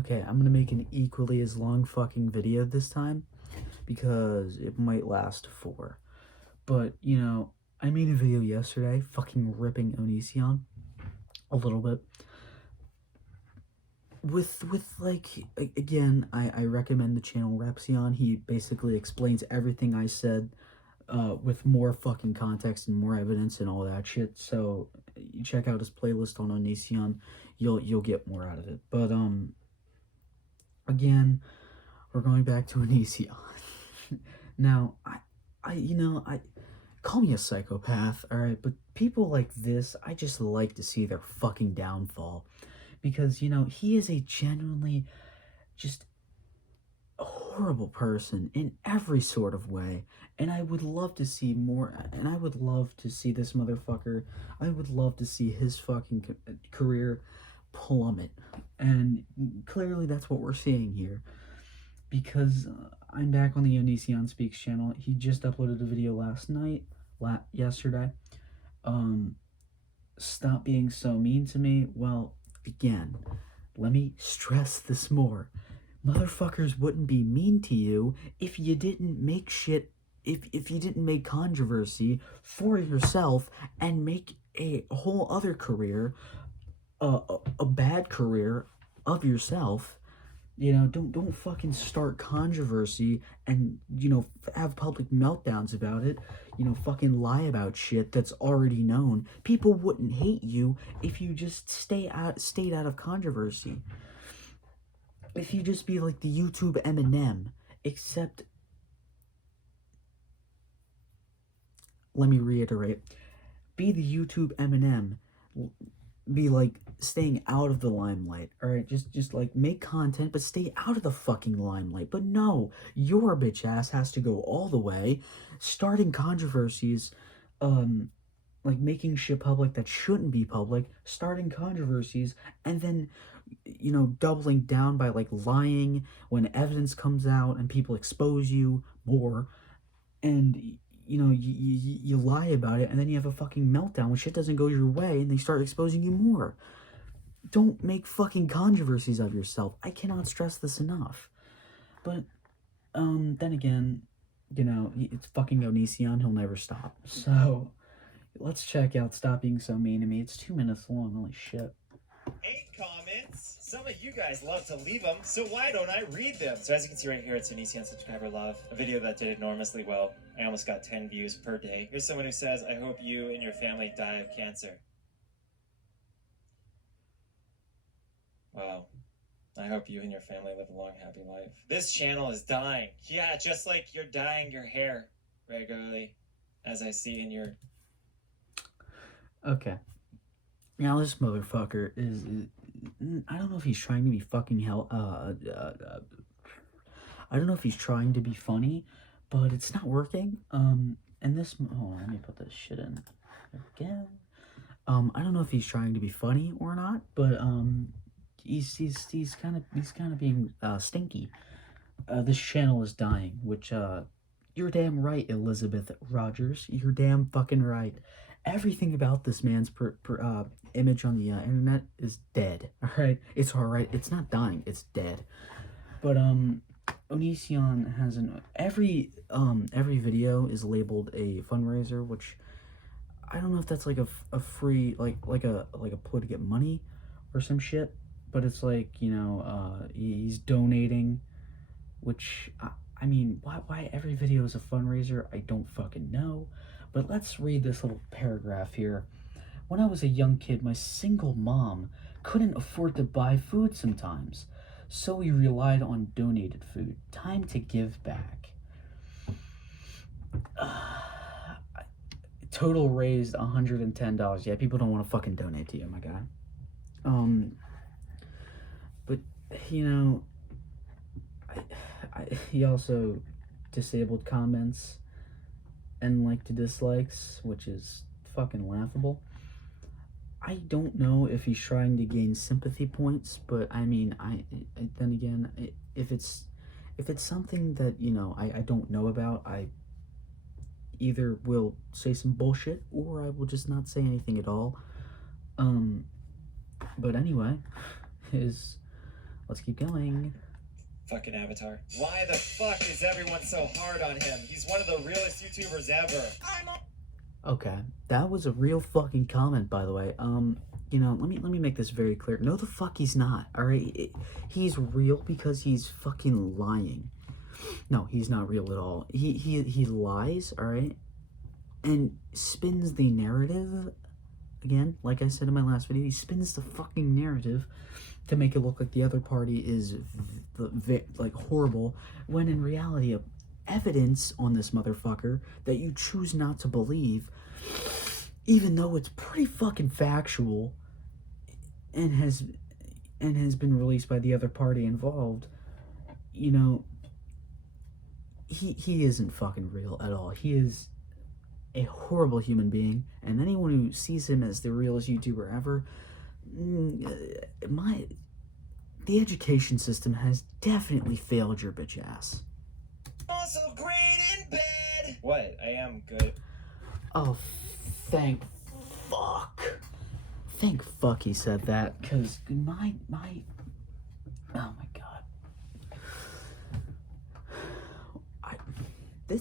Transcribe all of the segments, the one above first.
Okay, I'm gonna make an equally as long fucking video this time because it might last 4. But, I made a video yesterday fucking ripping Onision a little bit. With like, again, I recommend the channel Repsion. He basically explains everything I said with more fucking context and more evidence and all that shit. So you check out his playlist on Onision. You'll get more out of it. But again, we're going back to Onision. Now, I call me a psychopath, alright, but people like this, I just like to see their fucking downfall. Because, he is a genuinely just horrible person in every sort of way. And I would love to see more, and I would love to see this motherfucker, I would love to see his fucking career plummet. And clearly that's what we're seeing here. Because I'm back on the Onision Speaks channel. He just uploaded a video yesterday. Stop being so mean to me. Well, again, let me stress this more. Motherfuckers wouldn't be mean to you if you didn't make shit, if you didn't make controversy for yourself and make a whole other career, a bad career of yourself. Don't fucking start controversy and, have public meltdowns about it. Fucking lie about shit that's already known. People wouldn't hate you if you just stayed out of controversy. If you just be like the YouTube Eminem, except, let me reiterate, be the YouTube Eminem. Be like staying out of the limelight, all right? Just like make content, but stay out of the fucking limelight. But no, your bitch ass has to go all the way, starting controversies, like making shit public that shouldn't be public, starting controversies, and then, doubling down by like lying when evidence comes out and people expose you more, and you lie about it, and then you have a fucking meltdown when shit doesn't go your way, and they start exposing you more. Don't make fucking controversies of yourself. I cannot stress this enough. But, then again, it's fucking Onision. He'll never stop. So, let's check out Stop Being So Mean to Me. It's 2 minutes long. Holy shit. 8 comments. Some of you guys love to leave them, so why don't I read them? So as you can see right here, it's Onision Subscriber Love, a video that did enormously well. I almost got 10 views per day. Here's someone who says, I hope you and your family die of cancer. Wow. I hope you and your family live a long, happy life. This channel is dying. Yeah, just like you're dyeing your hair regularly, as I see in your... Okay. Now this motherfucker is I don't know if he's trying to be fucking I don't know if he's trying to be funny, but it's not working. And this, let me put this shit in again. I don't know if he's trying to be funny or not, but he's kind of being stinky. This channel is dying, which you're damn right, Elizabeth Rogers. You're damn fucking right. Everything about this man's image on the internet is dead. All right, it's all right. It's not dying. It's dead. But Onision has every video is labeled a fundraiser, which I don't know if that's like a free like a ploy to get money or some shit. But it's like, he's donating, which I mean, why every video is a fundraiser? I don't fucking know. But let's read this little paragraph here. When I was a young kid, my single mom couldn't afford to buy food sometimes, so we relied on donated food. Time to give back. Total raised $110. Yeah, people don't want to fucking donate to you, my guy. But, he also disabled comments and liked to dislikes, which is fucking laughable. I don't know if he's trying to gain sympathy points, but I mean, then again, if it's something that, I don't know about, I either will say some bullshit or I will just not say anything at all. But anyway, his Let's keep going. Fucking Avatar. Why the fuck is everyone so hard on him? He's one of the realest YouTubers ever. Okay, that was a real fucking comment, by the way. You know, let me make this very clear. No, the fuck he's not. All right, he's real because he's fucking lying. No, he's not real at all. He lies. All right, and spins the narrative. Again, like I said in my last video, he spins the fucking narrative to make it look like the other party is like horrible, when in reality, evidence on this motherfucker that you choose not to believe, even though it's pretty fucking factual, and has been released by the other party involved. You know, he isn't fucking real at all. He is a horrible human being, and anyone who sees him as the realest YouTuber ever, the education system has definitely failed your bitch ass. Also great in bed. What? I am good. Oh, thank fuck he said that, because my oh my god.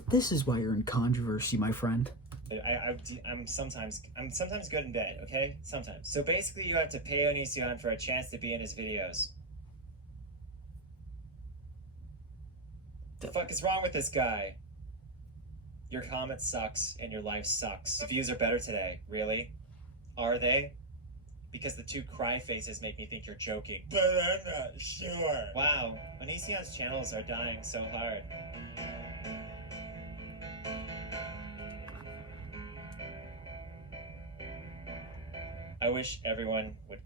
This is why you're in controversy, my friend. I'm sometimes good in bed, okay? Sometimes. So basically you have to pay Onision for a chance to be in his videos. The fuck is wrong with this guy? Your comment sucks and your life sucks. The views are better today. Really? Are they? Because the two cry faces make me think you're joking. But I'm not sure. Wow, Onision's channels are dying so hard. I wish everyone would.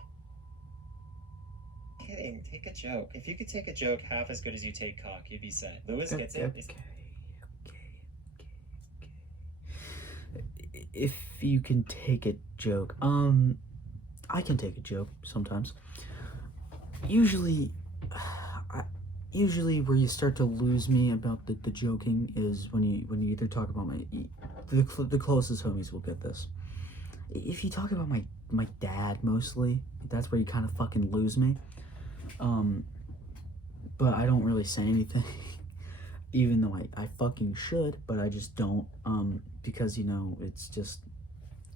Kidding, take a joke. If you could take a joke half as good as you take cock, you'd be set. Lewis gets it. Okay. If you can take a joke, I can take a joke sometimes. Usually where you start to lose me about the joking is when you either talk about the closest homies will get this. If you talk about my dad mostly, that's where you kind of fucking lose me. But I don't really say anything, even though I fucking should, but I just don't, because, you know, it's just,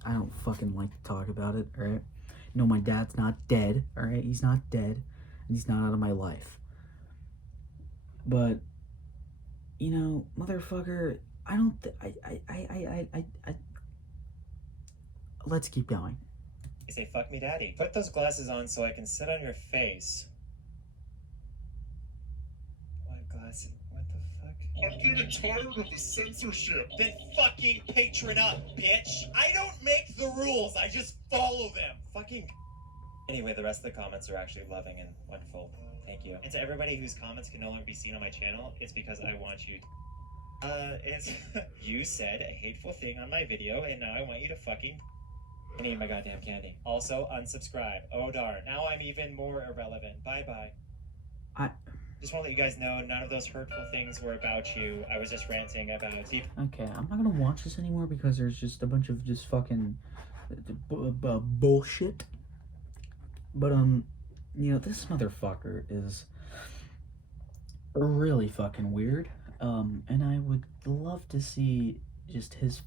I don't fucking like to talk about it, alright? No, my dad's not dead, alright? He's not dead, and he's not out of my life. But, you know, motherfucker, I don't, let's keep going. You say, fuck me daddy. Put those glasses on so I can sit on your face. What glasses? What the fuck? I'm getting tired of the censorship. Then fucking patron up, bitch! I don't make the rules, I just follow them! Fucking... Anyway, the rest of the comments are actually loving and wonderful. Thank you. And to everybody whose comments can no longer be seen on my channel, it's because I want you to... it's... You said a hateful thing on my video, and now I want you to fucking... I need my goddamn candy. Also, unsubscribe. Oh darn. Now I'm even more irrelevant. Bye-bye. Just want to let you guys know, none of those hurtful things were about you. I was just ranting about people. Okay, I'm not gonna watch this anymore because there's just a bunch of just fucking bullshit. But, you know, this motherfucker is really fucking weird. And I would love to see just his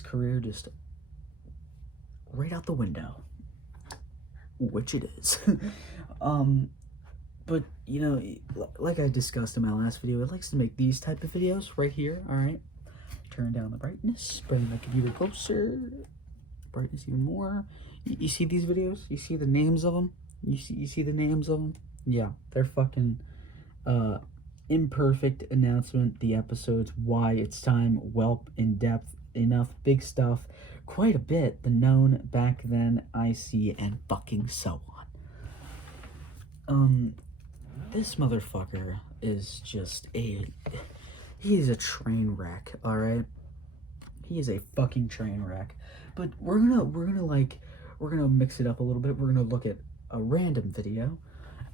career just right out the window, which it is. But, you know, like I discussed in my last video, it likes to make these type of videos right here, alright? Turn down the brightness, bring my computer closer, brightness even more. You see these videos? You see the names of them? You see the names of them? Yeah, they're fucking, imperfect announcement, the episodes, why it's time, whelp, in depth, enough, big stuff, quite a bit, the known, back then, I see, and fucking so on. This motherfucker is just he is a train wreck, alright? He is a fucking train wreck. But we're gonna mix it up a little bit. We're gonna look at a random video,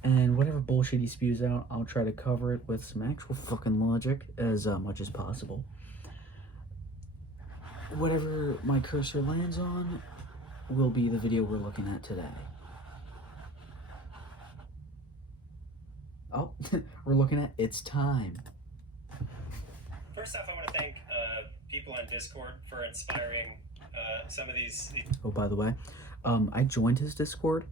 and whatever bullshit he spews out, I'll try to cover it with some actual fucking logic as much as possible. Whatever my cursor lands on will be the video we're looking at today. Oh, we're looking at It's Time. First off, I want to thank people on Discord for inspiring some of these. Oh, by the way, I joined his Discord.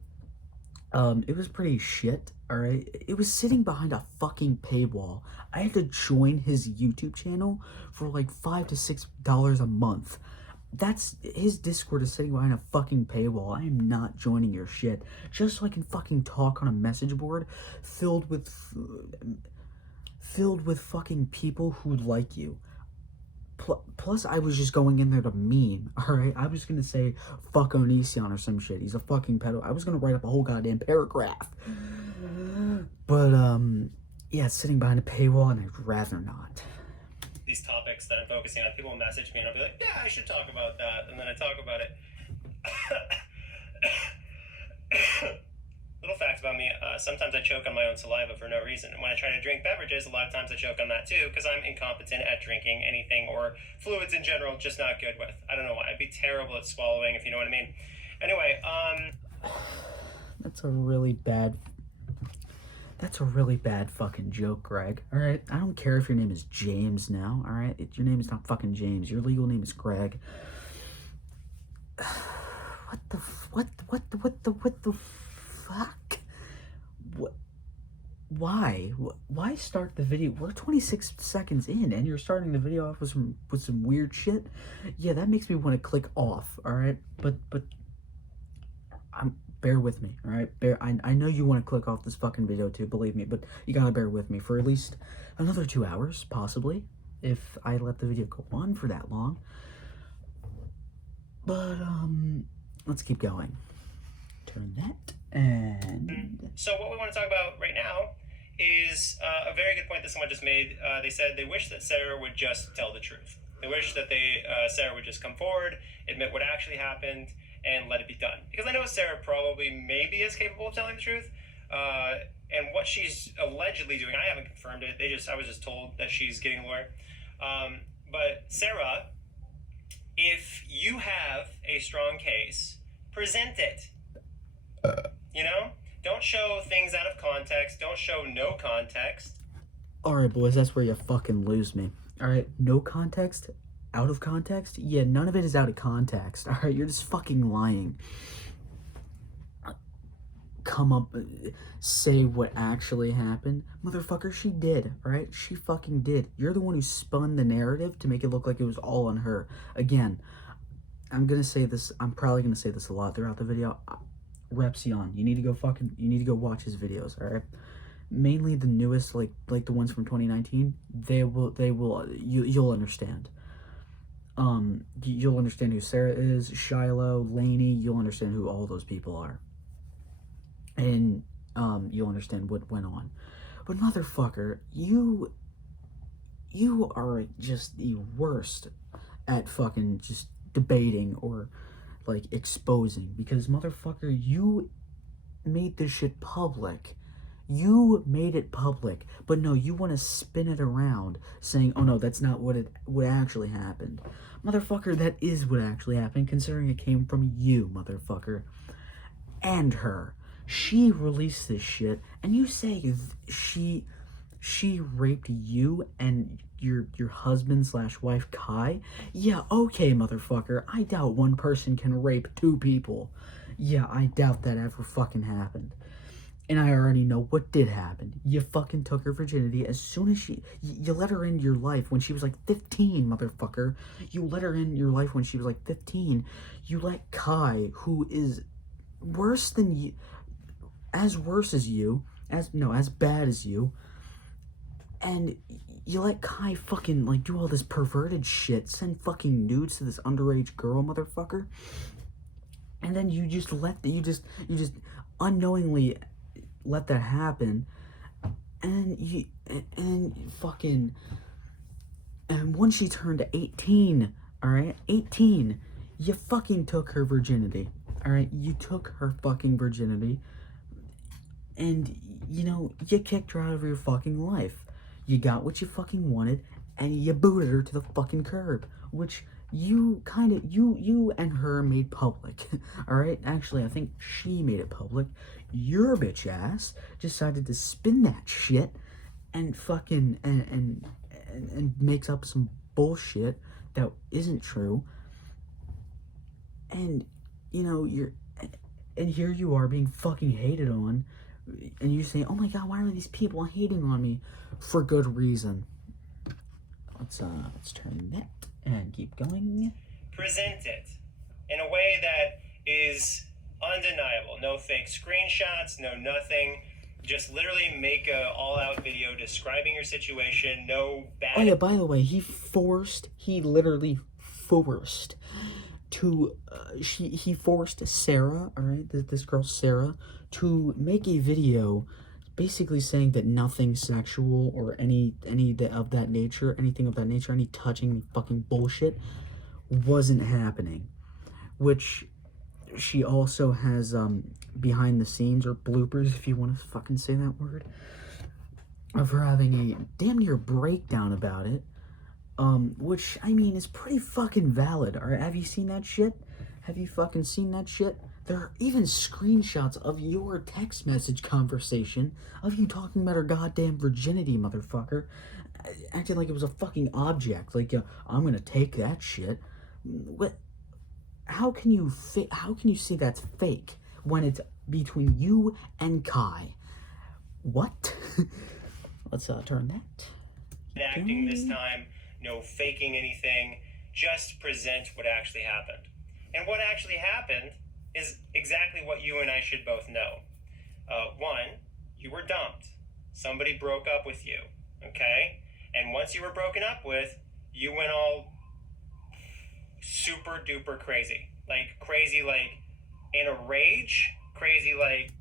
It was pretty shit, alright? It was sitting behind a fucking paywall. I had to join his YouTube channel for like $5 to $6 a month. That's his Discord is sitting behind a fucking paywall. I am not joining your shit just so I can fucking talk on a message board filled with fucking people who like you. Plus, I was just going in there to meme, alright? I was gonna say, fuck Onision or some shit. He's a fucking pedo. I was gonna write up a whole goddamn paragraph. But, yeah, it's sitting behind a paywall, and I'd rather not. These topics that I'm focusing on, people will message me, and I'll be like, yeah, I should talk about that. And then I talk about it. Little fact about me, sometimes I choke on my own saliva for no reason. And when I try to drink beverages, a lot of times I choke on that too, because I'm incompetent at drinking anything or fluids in general, just not good with. I don't know why. I'd be terrible at swallowing, if you know what I mean. Anyway, That's a really bad fucking joke, Greg. Alright? I don't care if your name is James now, alright? Your name is not fucking James. Your legal name is Greg. What the fuck? What? Why start the video? We're 26 seconds in, and you're starting the video off with some weird shit. Yeah, that makes me want to click off. All right, but bear with me. All right, I know you want to click off this fucking video too. Believe me, but you gotta bear with me for at least another 2 hours, possibly, if I let the video go on for that long. But let's keep going. Turn that. And so what we want to talk about right now is a very good point that someone just made. They said they wish that Sarah would just tell the truth. They wish that Sarah would just come forward, admit what actually happened, and let it be done. Because I know Sarah probably maybe is capable of telling the truth. And what she's allegedly doing, I haven't confirmed it. I was just told that she's getting a lawyer. But Sarah, if you have a strong case, present it. You know? Don't show things out of context. Don't show no context. Alright, boys, that's where you fucking lose me. Alright, no context? Out of context? Yeah, none of it is out of context. Alright, you're just fucking lying. Come up, say what actually happened. Motherfucker, she did, alright? She fucking did. You're the one who spun the narrative to make it look like it was all on her. Again, I'm probably gonna say this a lot throughout the video. Repsion, you need to go watch his videos, alright? Mainly the newest, like the ones from 2019. You'll understand. You'll understand who Sarah is, Shiloh, Lainey. You'll understand who all those people are, and you'll understand what went on. But motherfucker, you are just the worst at fucking just debating or like exposing, because motherfucker, you made this shit public. You made it public, but no, you want to spin it around saying, oh no, that's not what actually happened. Motherfucker, that is what actually happened, considering it came from you, motherfucker. And her. She released this shit, and you say she raped you and your husband/wife Kai? Yeah, okay, motherfucker. I doubt one person can rape two people. Yeah, I doubt that ever fucking happened. And I already know what did happen. You fucking took her virginity as soon as you let her into your life when she was like 15, motherfucker. You let her in your life when she was like 15. You let Kai, who is worse than you, as bad as you, and you let Kai fucking like do all this perverted shit, send fucking nudes to this underage girl, motherfucker. And then you just unknowingly let that happen, and once she turned 18, alright, 18, you fucking took her virginity, alright, you took her fucking virginity, and, you know, you kicked her out of your fucking life. You got what you fucking wanted, and you booted her to the fucking curb, which you and her made public. All right, actually, I think she made it public. Your bitch ass decided to spin that shit and fucking and makes up some bullshit that isn't true. And you know, and here you are being fucking hated on, and you say, "Oh my god, why are these people hating on me?" For good reason. Let's turn that and keep going. Present it in a way that is undeniable. No fake screenshots, no nothing. Just literally make a all-out video describing your situation. No bad. Oh yeah, by the way, he literally forced to he forced Sarah, all right, this girl Sarah, to make a video basically saying that nothing sexual or any of that nature, anything of that nature, any touching fucking bullshit wasn't happening. Which she also has behind the scenes or bloopers, if you want to fucking say that word, of her having a damn near breakdown about it. Which, I mean, is pretty fucking valid. Or have you seen that shit? Have you fucking seen that shit? There are even screenshots of your text message conversation of you talking about her goddamn virginity, motherfucker. Acting like it was a fucking object. Like, I'm gonna take that shit. What? How can you see that's fake when it's between you and Kai? What? Let's turn that. Acting this time, no faking anything, just present what actually happened. And what actually happened is exactly what you and I should both know. One, you were dumped. Somebody broke up with you, okay? And once you were broken up with, you went all super duper crazy. Like, crazy, like, in a rage. Crazy, like,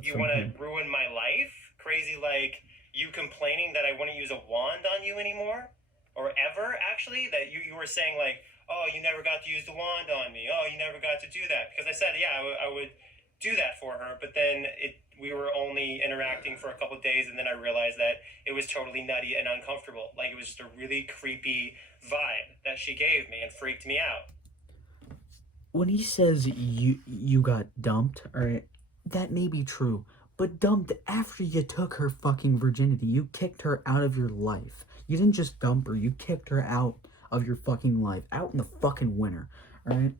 you want to ruin my life. Crazy, like, you complaining that I wouldn't use a wand on you anymore, or ever, actually, that you were saying, like, oh, you never got to use the wand on me, oh, you never got to do that, because I said, yeah, I would do that for her, but then we were only interacting for a couple of days, and then I realized that it was totally nutty and uncomfortable. Like, it was just a really creepy vibe that she gave me and freaked me out. When he says you got dumped, alright, that may be true, but dumped after you took her fucking virginity. You kicked her out of your life. You didn't just dump her, you kicked her out of your fucking life, out in the fucking winter, alright?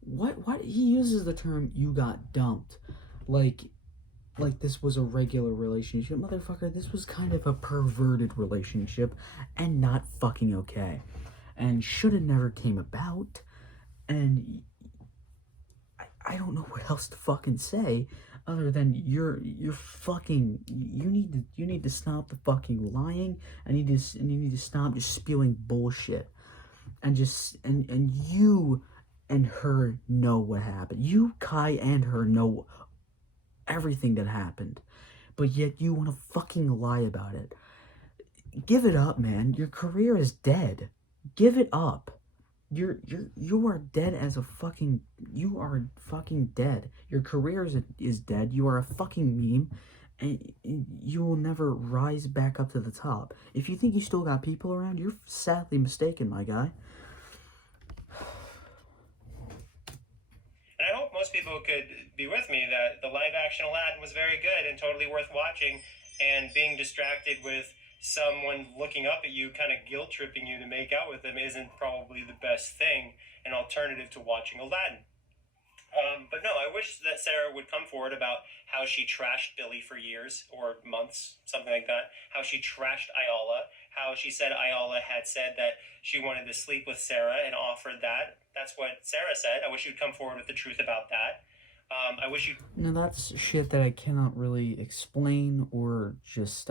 What he uses the term "you got dumped" like this was a regular relationship. Motherfucker, this was kind of a perverted relationship and not fucking okay, and should have never came about. And I don't know what else to fucking say other than you're fucking, you need to stop the fucking lying, and you need to stop just spewing bullshit, and just and you and her know what happened. You, Kai, and her know everything that happened, but yet you want to fucking lie about it. Give it up, man. Your career is dead. Give it up. You are dead as a fucking, you are fucking dead. Your career is dead. You are a fucking meme, and you will never rise back up to the top. If you think you still got people around, you're sadly mistaken, my guy. And I hope most people could be with me that the live action Aladdin was very good and totally worth watching, and being distracted with someone looking up at you, kind of guilt tripping you to make out with them, isn't probably the best thing, an alternative to watching Aladdin. But no, I wish that Sarah would come forward about how she trashed Billy for years or months, something like that. How she trashed Ayala. How she said Ayala had said that she wanted to sleep with Sarah and offered that. That's what Sarah said. I wish you'd come forward with the truth about that. I wish you. Now that's shit that I cannot really explain or just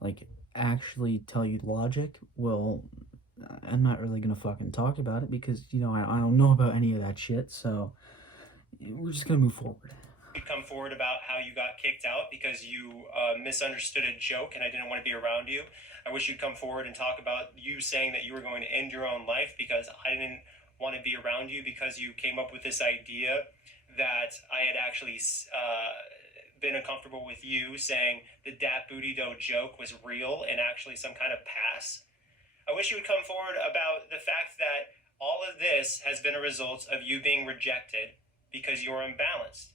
like actually tell you logic. Well, I'm not really gonna fucking talk about it because I don't know about any of that shit. So we're just gonna move forward. You come forward about how you got kicked out because you misunderstood a joke and I didn't want to be around you. I wish you'd come forward and talk about you saying that you were going to end your own life because I didn't want to be around you because you came up with this idea that I had actually been uncomfortable with you saying the Dat Booty Dough joke was real and actually some kind of pass. I wish you would come forward about the fact that all of this has been a result of you being rejected because you're unbalanced.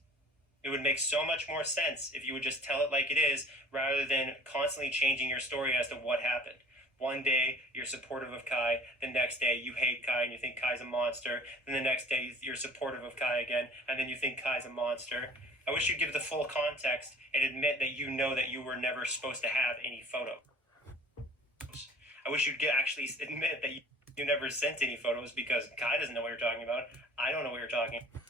It would make so much more sense if you would just tell it like it is rather than constantly changing your story as to what happened. One day you're supportive of Kai, the next day you hate Kai and you think Kai's a monster, then the next day you're supportive of Kai again, and then you think Kai's a monster. I wish you'd give the full context and admit that you know that you were never supposed to have any photos. I wish you'd actually admit that you never sent any photos because Kai doesn't know what you're talking about. I don't know what you're talking about.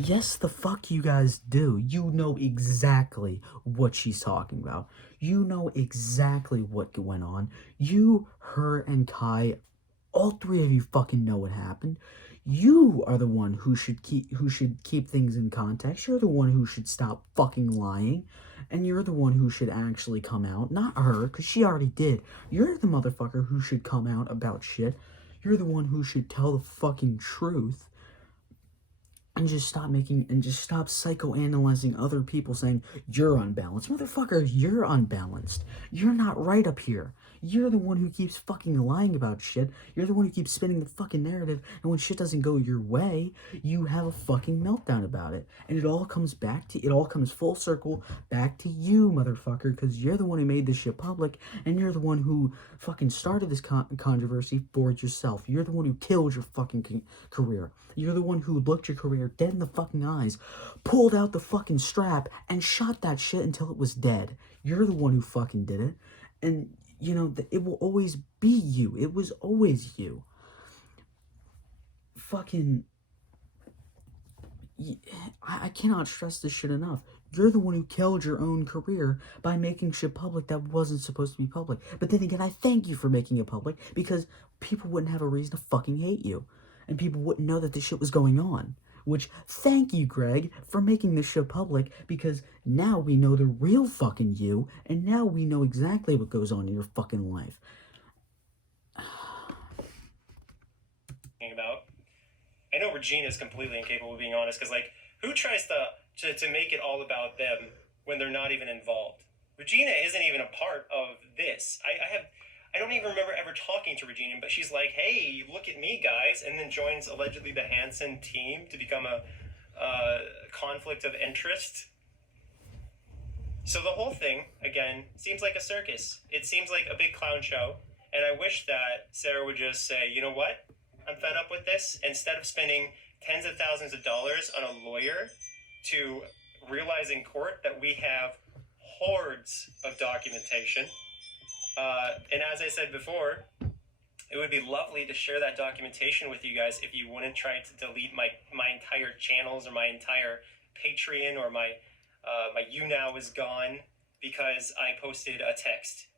Yes, the fuck you guys do. You know exactly what she's talking about. You know exactly what went on. You, her, and Kai, all three of you fucking know what happened. You are the one who should keep things in context. You're the one who should stop fucking lying. And you're the one who should actually come out. Not her, because she already did. You're the motherfucker who should come out about shit. You're the one who should tell the fucking truth. And just stop psychoanalyzing other people saying you're unbalanced. Motherfucker, you're unbalanced. You're not right up here. You're the one who keeps fucking lying about shit. You're the one who keeps spinning the fucking narrative, and when shit doesn't go your way, you have a fucking meltdown about it. And it all comes full circle back to you, motherfucker, because you're the one who made this shit public, and you're the one who fucking started this controversy for yourself. You're the one who killed your fucking career. You're the one who looked your career dead in the fucking eyes, pulled out the fucking strap, and shot that shit until it was dead. You're the one who fucking did it. And, you know, it will always be you. It was always you. Fucking... I cannot stress this shit enough. You're the one who killed your own career by making shit public that wasn't supposed to be public. But then again, I thank you for making it public because people wouldn't have a reason to fucking hate you. And people wouldn't know that this shit was going on. Which, thank you, Greg, for making this shit public, because now we know the real fucking you, and now we know exactly what goes on in your fucking life. About. I know Regina's completely incapable of being honest, because, like, who tries to make it all about them when they're not even involved? Regina isn't even a part of this. I don't even remember ever talking to Regina, but she's like, hey, look at me, guys, and then joins allegedly the Hansen team to become a conflict of interest. So the whole thing, again, seems like a circus. It seems like a big clown show, and I wish that Sarah would just say, you know what? I'm fed up with this. Instead of spending tens of thousands of dollars on a lawyer to realize in court that we have hordes of documentation. And as I said before, it would be lovely to share that documentation with you guys if you wouldn't try to delete my entire channels or my entire Patreon or my YouNow is gone because I posted a text.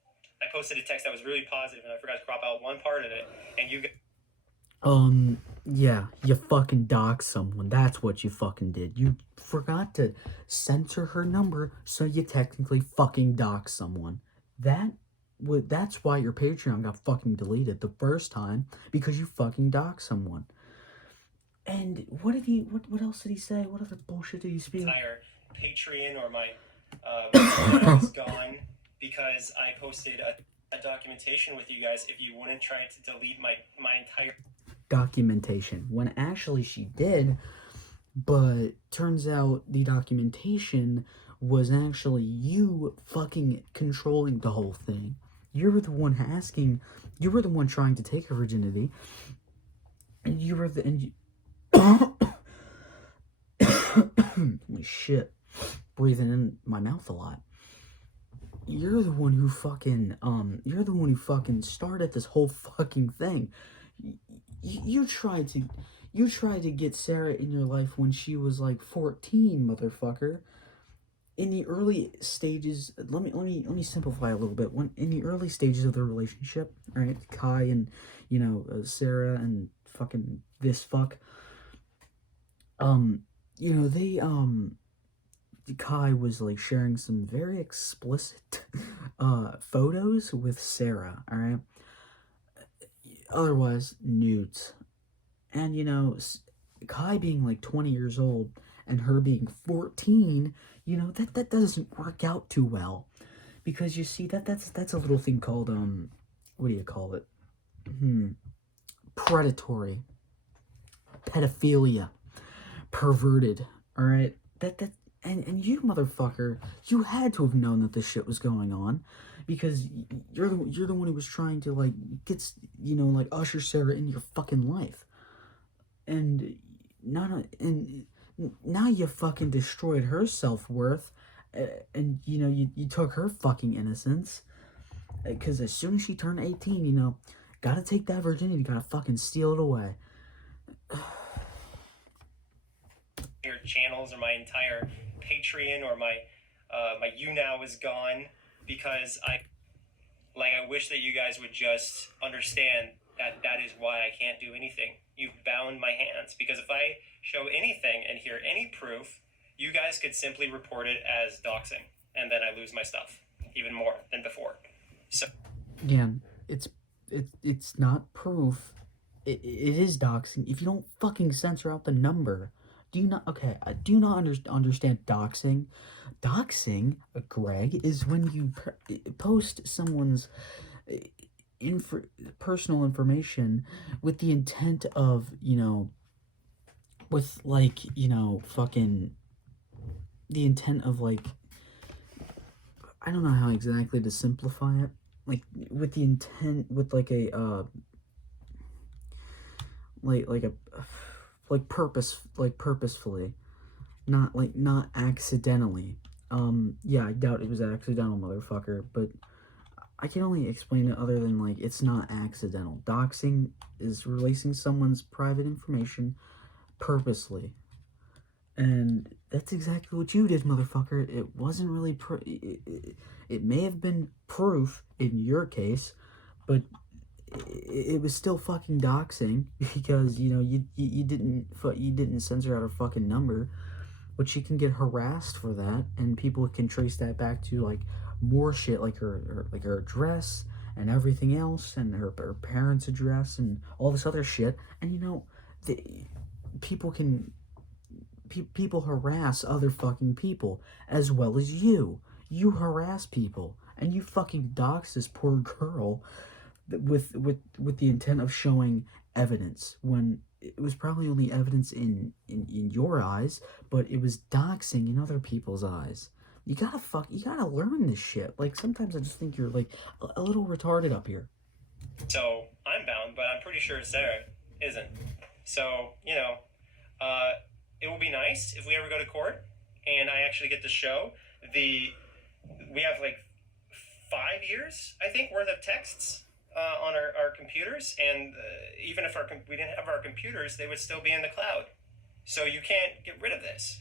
I posted a text that was really positive and I forgot to crop out one part of it, and you guys... Yeah, you fucking doxed someone. That's what you fucking did. You forgot to censor her number, so you technically fucking doxed someone. That's why your Patreon got fucking deleted the first time, because you fucking doxed someone. And what else did he say? What other bullshit did he speak? Entire Patreon or my is gone because I posted a documentation with you guys if you wouldn't try to delete my entire documentation, when actually she did, but turns out the documentation was actually you fucking controlling the whole thing. You were the one trying to take her virginity, and holy shit, breathing in my mouth a lot. You're the one who fucking started this whole fucking thing. You tried to get Sarah in your life when she was like 14, motherfucker. In the early stages, let me simplify a little bit. In the early stages of the relationship, right? Kai and Sarah and fucking this fuck. They Kai was like sharing some very explicit photos with Sarah, all right? Otherwise nudes. And Kai being like 20 years old and her being 14, you know, that doesn't work out too well. Because you see, that's a little thing called, what do you call it? Predatory. Pedophilia. Perverted. Alright? And you, motherfucker, you had to have known that this shit was going on, because you're the one who was trying to, like, usher Sarah into your fucking life. And now you fucking destroyed her self-worth, and, you know, you took her fucking innocence, because as soon as she turned 18, you know, gotta take that virginity, gotta fucking steal it away. Your channels or my entire Patreon or my YouNow is gone, because I wish that you guys would just understand that is why I can't do anything. You've bound my hands, because if I show anything and hear any proof, you guys could simply report it as doxing, and then I lose my stuff even more than before. So again, it's not proof. It is doxing if you don't fucking censor out the number. Do you not? Okay, I do not understand doxing. Doxing, Greg, is when you post someone's personal information with the intent of, you know, with, like, you know, fucking the intent of, like, I don't know how exactly to simplify it, like, with the intent, with like a purposefully, not accidentally. Yeah, I doubt it was accidental, motherfucker, but I can only explain it other than, like, it's not accidental. Doxing is releasing someone's private information purposely. And that's exactly what you did, motherfucker. It wasn't really it may have been proof in your case, but it was still fucking doxing, because, you know, you didn't censor out her fucking number, but she can get harassed for that, and people can trace that back to, like, more shit, like her address and everything else, and her parents' address and all this other shit. And, you know, people harass other fucking people as well as you. You harass people, and you fucking dox this poor girl with the intent of showing evidence, when it was probably only evidence in your eyes, but it was doxing in other people's eyes. You gotta learn this shit. Like, sometimes I just think you're, like, a little retarded up here. So I'm bound, but I'm pretty sure Sarah isn't. So, you know, it will be nice if we ever go to court and I actually get to show we have like 5 years, I think, worth of texts on our computers, and even if we didn't have our computers, they would still be in the cloud. So you can't get rid of this.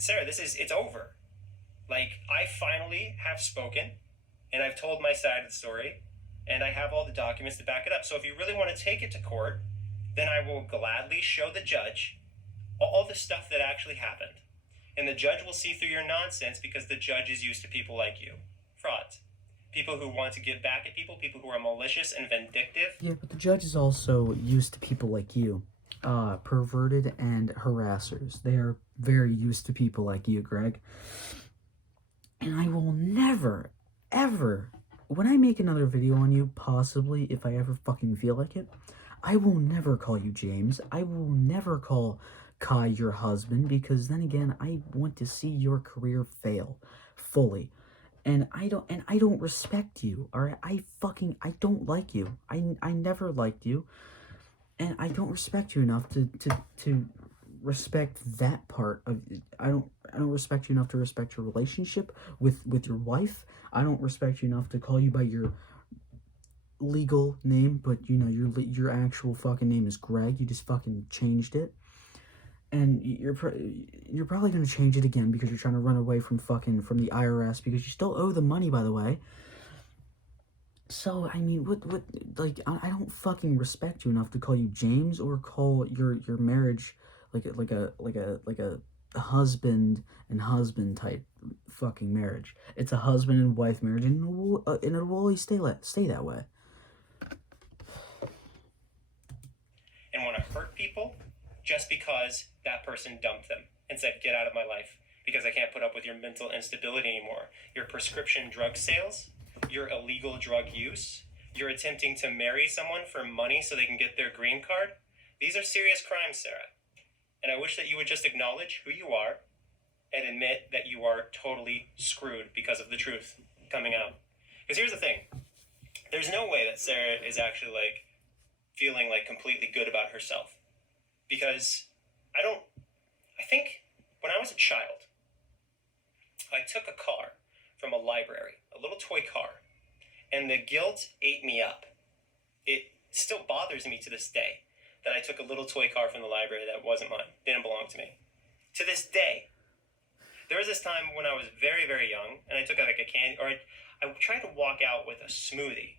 Sarah, it's over. Like, I finally have spoken, and I've told my side of the story, and I have all the documents to back it up. So if you really want to take it to court, then I will gladly show the judge all the stuff that actually happened. And the judge will see through your nonsense, because the judge is used to people like you. Frauds. People who want to get back at people who are malicious and vindictive. Yeah, but the judge is also used to people like you. Perverted and harassers. They are very used to people like you, Greg. And I will never, ever, when I make another video on you, possibly, if I ever fucking feel like it, I will never call you James. I will never call Kai your husband, because then again, I want to see your career fail fully. And I don't respect you, alright? I don't like you. I never liked you. And I don't respect you enough to respect that part of it. I don't respect you enough to respect your relationship with your wife. I don't respect you enough to call you by your legal name, but, you know, your actual fucking name is Greg. You just fucking changed it. And you're probably going to change it again, because you're trying to run away from the IRS, because you still owe the money, by the way. So, I mean, like, I don't fucking respect you enough to call you James, or call your marriage like a husband and husband type fucking marriage. It's a husband and wife marriage, and it will always stay that way. And want to hurt people just because that person dumped them. and said, "Get out of my life, because I can't put up with your mental instability anymore. Your prescription drug sales, your illegal drug use, you're attempting to marry someone for money so they can get their green card. These are serious crimes, Sarah. And I wish that you would just acknowledge who you are and admit that you are totally screwed because of the truth coming out." Because here's the thing. There's no way that Sarah is actually, like, feeling, like, completely good about herself. Because I think when I was a child, I took a car from a library, a little toy car, and the guilt ate me up. It still bothers me to this day that I took a little toy car from the library that wasn't mine, didn't belong to me. To this day. There was this time when I was very, very young, and I took like a candy, or I tried to walk out with a smoothie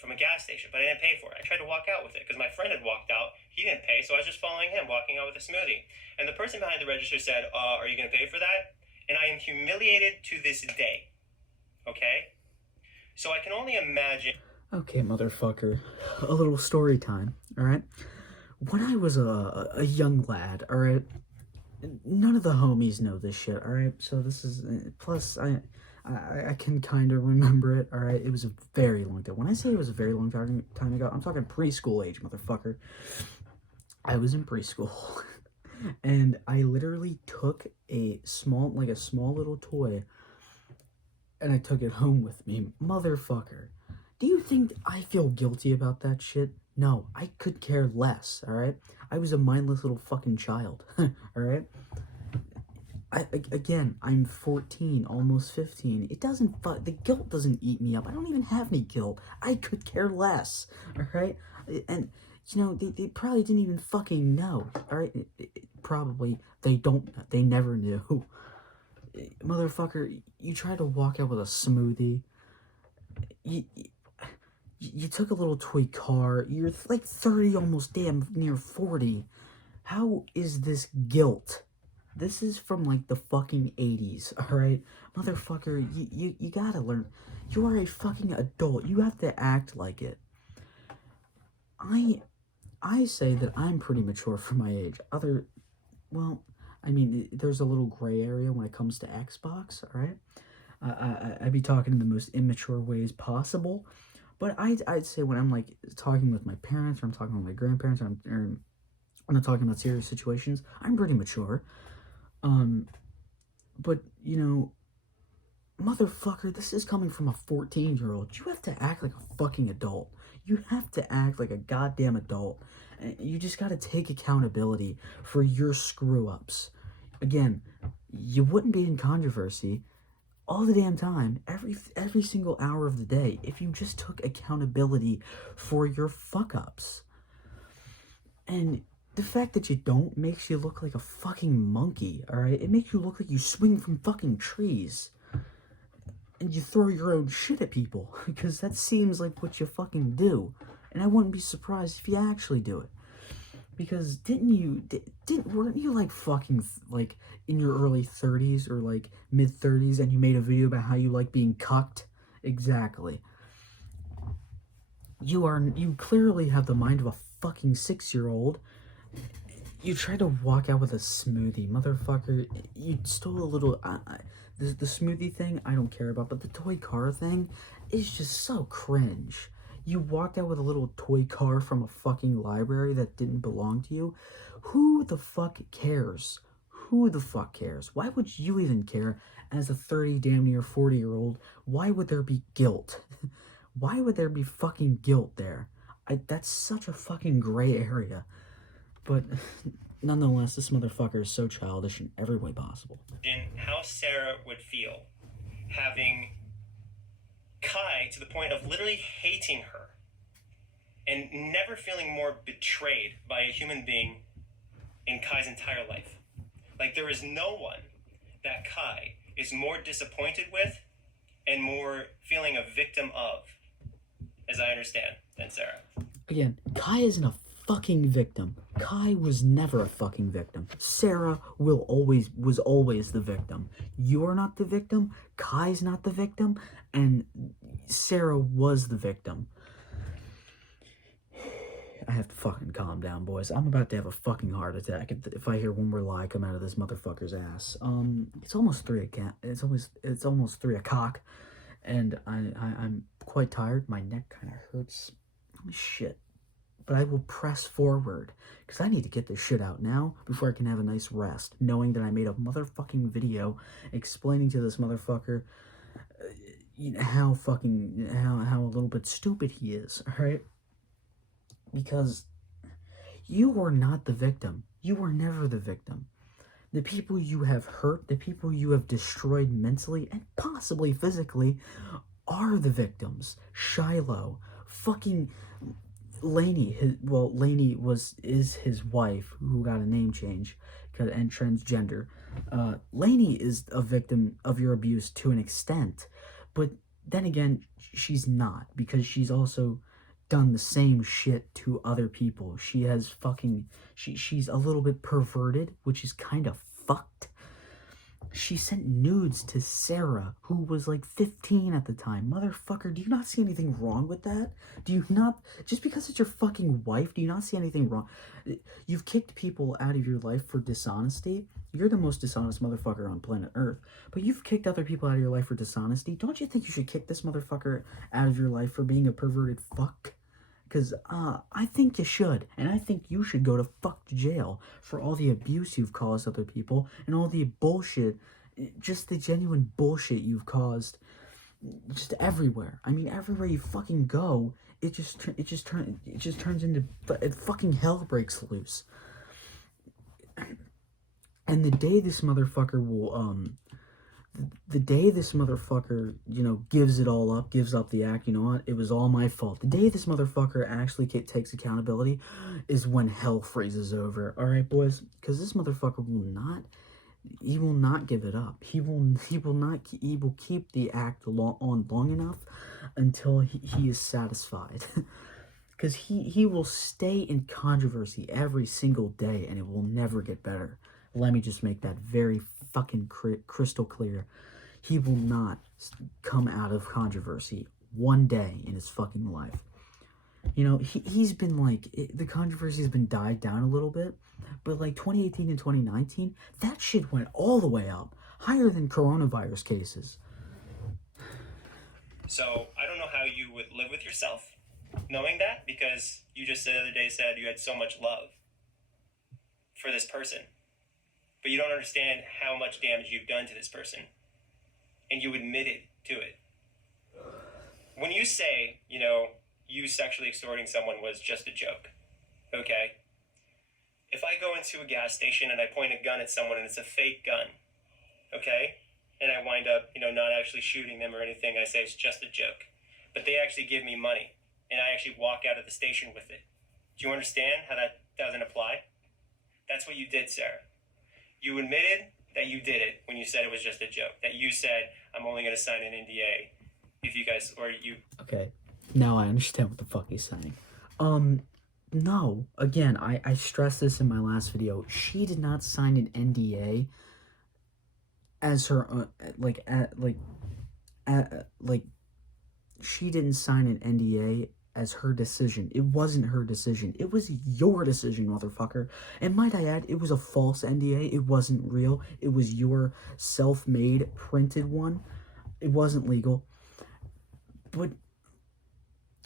from a gas station, but I didn't pay for it. I tried to walk out with it because my friend had walked out. He didn't pay, so I was just following him, walking out with a smoothie. And the person behind the register said, "Are you going to pay for that?" And I am humiliated to this day. Okay? So I can only imagine. Okay, motherfucker. A little story time, alright? When I was a young lad, alright? None of the homies know this shit, alright? So this is... Plus, I can kind of remember it, alright? It was a very long time. When I say it was a very long time ago, I'm talking preschool age, motherfucker. I was in preschool. And I literally took a small little toy, and I took it home with me. Motherfucker. Do you think I feel guilty about that shit? No, I could care less, alright? I was a mindless little fucking child, alright? Again, I'm 14, almost 15. It doesn't the guilt doesn't eat me up. I don't even have any guilt. I could care less, alright? And, you know, they probably didn't even fucking know, alright? Probably, they never knew. Motherfucker, you tried to walk out with a smoothie. You took a little toy car. You're like 30, almost damn near 40. How is this guilt? This is from like the fucking 80s, alright? Motherfucker, you gotta learn. You are a fucking adult. You have to act like it. I say that I'm pretty mature for my age. Well, I mean, there's a little gray area when it comes to Xbox, alright? I'd be talking in the most immature ways possible. But I'd say when I'm, like, talking with my parents, or I'm talking with my grandparents, or when I'm talking about serious situations, I'm pretty mature. But, you know, motherfucker, this is coming from a 14-year-old. You have to act like a fucking adult. You have to act like a goddamn adult. You just gotta take accountability for your screw-ups. Again, you wouldn't be in controversy all the damn time, every single hour of the day, if you just took accountability for your fuck-ups. And the fact that you don't makes you look like a fucking monkey, alright? It makes you look like you swing from fucking trees. And you throw your own shit at people, because that seems like what you fucking do. And I wouldn't be surprised if you actually do it. Because weren't you like fucking like in your early 30s or like mid 30s and you made a video about how you like being cucked? Exactly. You clearly have the mind of a fucking 6-year-old. You tried to walk out with a smoothie, motherfucker. You stole a little. The smoothie thing I don't care about, but the toy car thing is just so cringe. You walked out with a little toy car from a fucking library that didn't belong to you. Who the fuck cares? Who the fuck cares? Why would you even care as a 30, damn near 40-year-old? Why would there be guilt? Why would there be fucking guilt there? That's such a fucking gray area. But nonetheless, this motherfucker is so childish in every way possible. How Sarah would feel having Kai to the point of literally hating her and never feeling more betrayed by a human being in Kai's entire life. Like, there is no one that Kai is more disappointed with and more feeling a victim of, as I understand, than Sarah. Again, Kai isn't a fucking victim. Kai was never a fucking victim. Sarah was always the victim. You're not the victim, Kai's not the victim, and Sarah was the victim. I have to fucking calm down, boys. I'm about to have a fucking heart attack if I hear one more lie come out of this motherfucker's ass. It's almost 3 o'clock. It's almost 3 o'clock, and I'm quite tired. My neck kind of hurts. Shit. But I will press forward because I need to get this shit out now before I can have a nice rest, knowing that I made a motherfucking video explaining to this motherfucker how a little bit stupid he is. All right. Because you are not the victim. You are never the victim. The people you have hurt, the people you have destroyed mentally and possibly physically are the victims. Shiloh, fucking Lainey, Lainey is his wife who got a name change and transgender. Lainey is a victim of your abuse to an extent, but then again, she's not, because she's also done the same shit to other people. She has fucking she's a little bit perverted, which is kind of fucked. She sent nudes to Sarah, who was like 15 at the time. Motherfucker, do you not see anything wrong with that? Do you not, just because it's your fucking wife, do you not see anything wrong? You've kicked people out of your life for dishonesty. You're the most dishonest motherfucker on planet Earth. But you've kicked other people out of your life for dishonesty. Don't you think you should kick this motherfucker out of your life for being a perverted fuck? Because I think you should, and I think you should go to fucked jail for all the abuse you've caused other people and all the bullshit, just the genuine bullshit you've caused, just everywhere. I mean, everywhere you fucking go, it just turns into fucking hell breaks loose. And the day this motherfucker will gives it all up, gives up the act, you know what, it was all my fault. The day this motherfucker actually takes accountability is when hell freezes over. All right, boys? Because this motherfucker will not give it up. He will keep the act long enough until he is satisfied. Because he will stay in controversy every single day, and it will never get better. Let me just make that very fucking crystal clear. He will not come out of controversy one day in his fucking life. You know, he's been like, the controversy has been died down a little bit, but like 2018 and 2019, that shit went all the way up, higher than coronavirus cases. So I don't know how you would live with yourself knowing that, because you just the other day said you had so much love for this person. But you don't understand how much damage you've done to this person. And you admitted to it. When you say, you sexually extorting someone was just a joke, okay? If I go into a gas station and I point a gun at someone and it's a fake gun, okay? And I wind up, not actually shooting them or anything, I say it's just a joke. But they actually give me money, and I actually walk out of the station with it. Do you understand how that doesn't apply? That's what you did, Sarah. You admitted that you did it when you said it was just a joke. That you said, I'm only going to sign an NDA if you guys, or you... Okay, now I understand what the fuck he's saying. No, again, I stressed this in my last video. She did not sign an NDA as her, she didn't sign an NDA as her decision. It wasn't her decision. It was your decision, motherfucker. And might I add, it was a false NDA. It wasn't real. It was your self-made printed one. It wasn't legal. But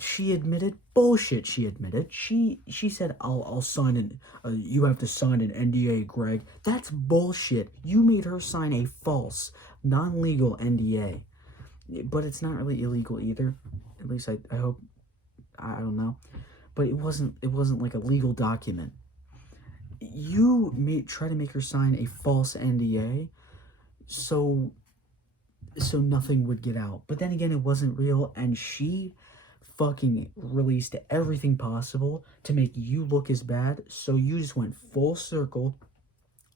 she admitted bullshit. She admitted. She said, I'll sign an you have to sign an NDA, Greg. That's bullshit. You made her sign a false, non-legal NDA. But it's not really illegal either. At least I hope. I don't know, but it wasn't like a legal document. You try to make her sign a false NDA so nothing would get out. But then again, it wasn't real, and she fucking released everything possible to make you look as bad, so you just went full circle,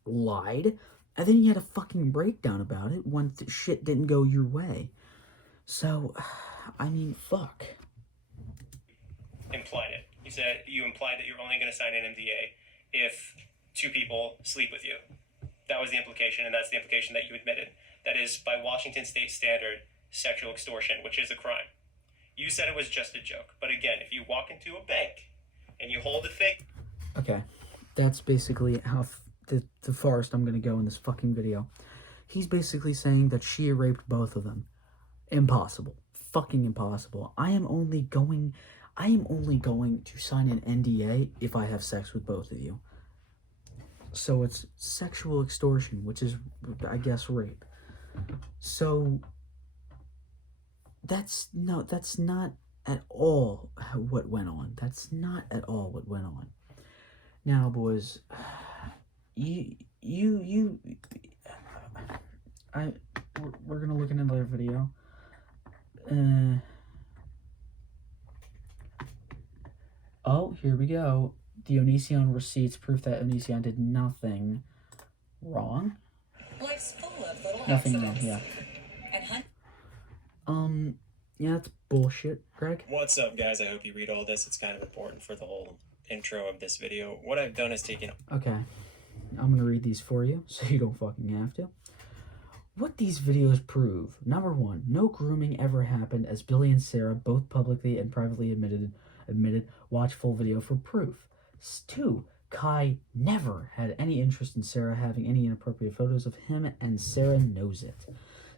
lied, and then you had a fucking breakdown about it when shit didn't go your way. So, I mean, fuck. Implied it. You implied that you're only going to sign an NDA if 2 people sleep with you. That was the implication, and that's the implication that you admitted. That is, by Washington state standard, sexual extortion, which is a crime. You said it was just a joke. But again, if you walk into a bank and you hold it fake. Okay, that's basically how the farthest I'm gonna go in this fucking video. He's basically saying that she raped both of them. Impossible. Fucking impossible. I am only going to sign an NDA if I have sex with both of you. So it's sexual extortion, which is, I guess, rape. So that's not at all what went on. That's not at all what went on. Now, boys, we're gonna look at another video. Oh, here we go. The Onision receipts, proof that Onision did nothing wrong. Life's full of little Nothing accidents. wrong, yeah. And Yeah, that's bullshit, Greg. What's up, guys? I hope you read all this. It's kind of important for the whole intro of this video. What I've done is taken... Okay, I'm gonna read these for you, so you don't fucking have to. What these videos prove: number one, no grooming ever happened, as Billy and Sarah both publicly and privately admitted. Watch full video for proof. 2, Kai never had any interest in Sarah having any inappropriate photos of him, and Sarah knows it.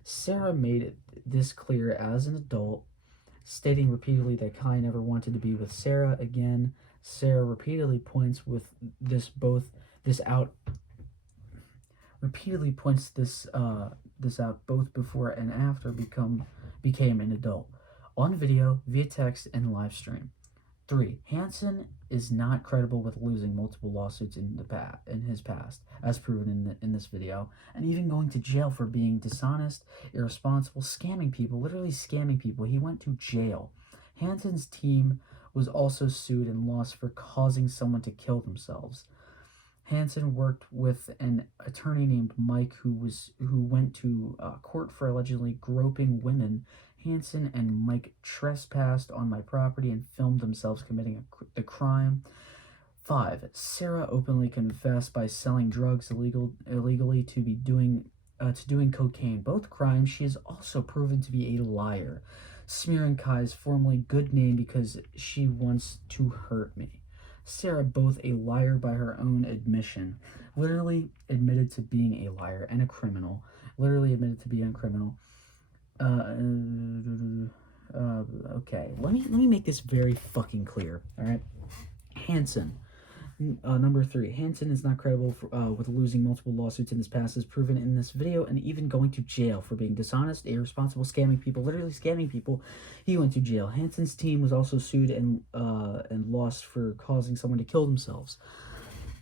Sarah made this clear as an adult, stating repeatedly that Kai never wanted to be with Sarah again. Sarah repeatedly points out both before and after became an adult, on video, via text, and live stream. 3, Hansen is not credible with losing multiple lawsuits in his past, as proven in this video, and even going to jail for being dishonest, irresponsible, scamming people, literally scamming people. He went to jail. Hansen's team was also sued and lost for causing someone to kill themselves. Hansen worked with an attorney named Mike who went to court for allegedly groping women. Hansen and Mike trespassed on my property and filmed themselves committing the crime. 5, Sarah openly confessed by selling drugs illegally to doing cocaine. Both crimes she is also proven to be a liar, smearing Kai's formerly good name because she wants to hurt me. Sarah, both a liar by her own admission, literally admitted to being a liar and a criminal. Okay, let me make this very fucking clear, all right? Hansen, number 3, Hansen is not credible with losing multiple lawsuits in his past, as proven in this video, and even going to jail for being dishonest, irresponsible, scamming people, literally scamming people. He went to jail. Hansen's team was also sued and lost for causing someone to kill themselves.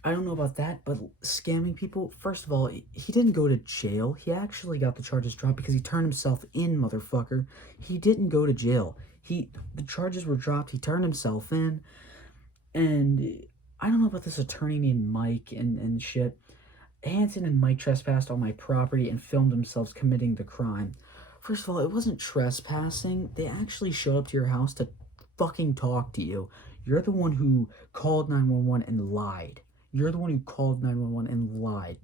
I don't know about that, but scamming people, first of all, he didn't go to jail. He actually got the charges dropped because he turned himself in, motherfucker. He didn't go to jail. The charges were dropped. He turned himself in. And I don't know about this attorney named Mike and shit. Hansen and Mike trespassed on my property and filmed themselves committing the crime. First of all, it wasn't trespassing. They actually showed up to your house to fucking talk to you. You're the one who called 911 and lied.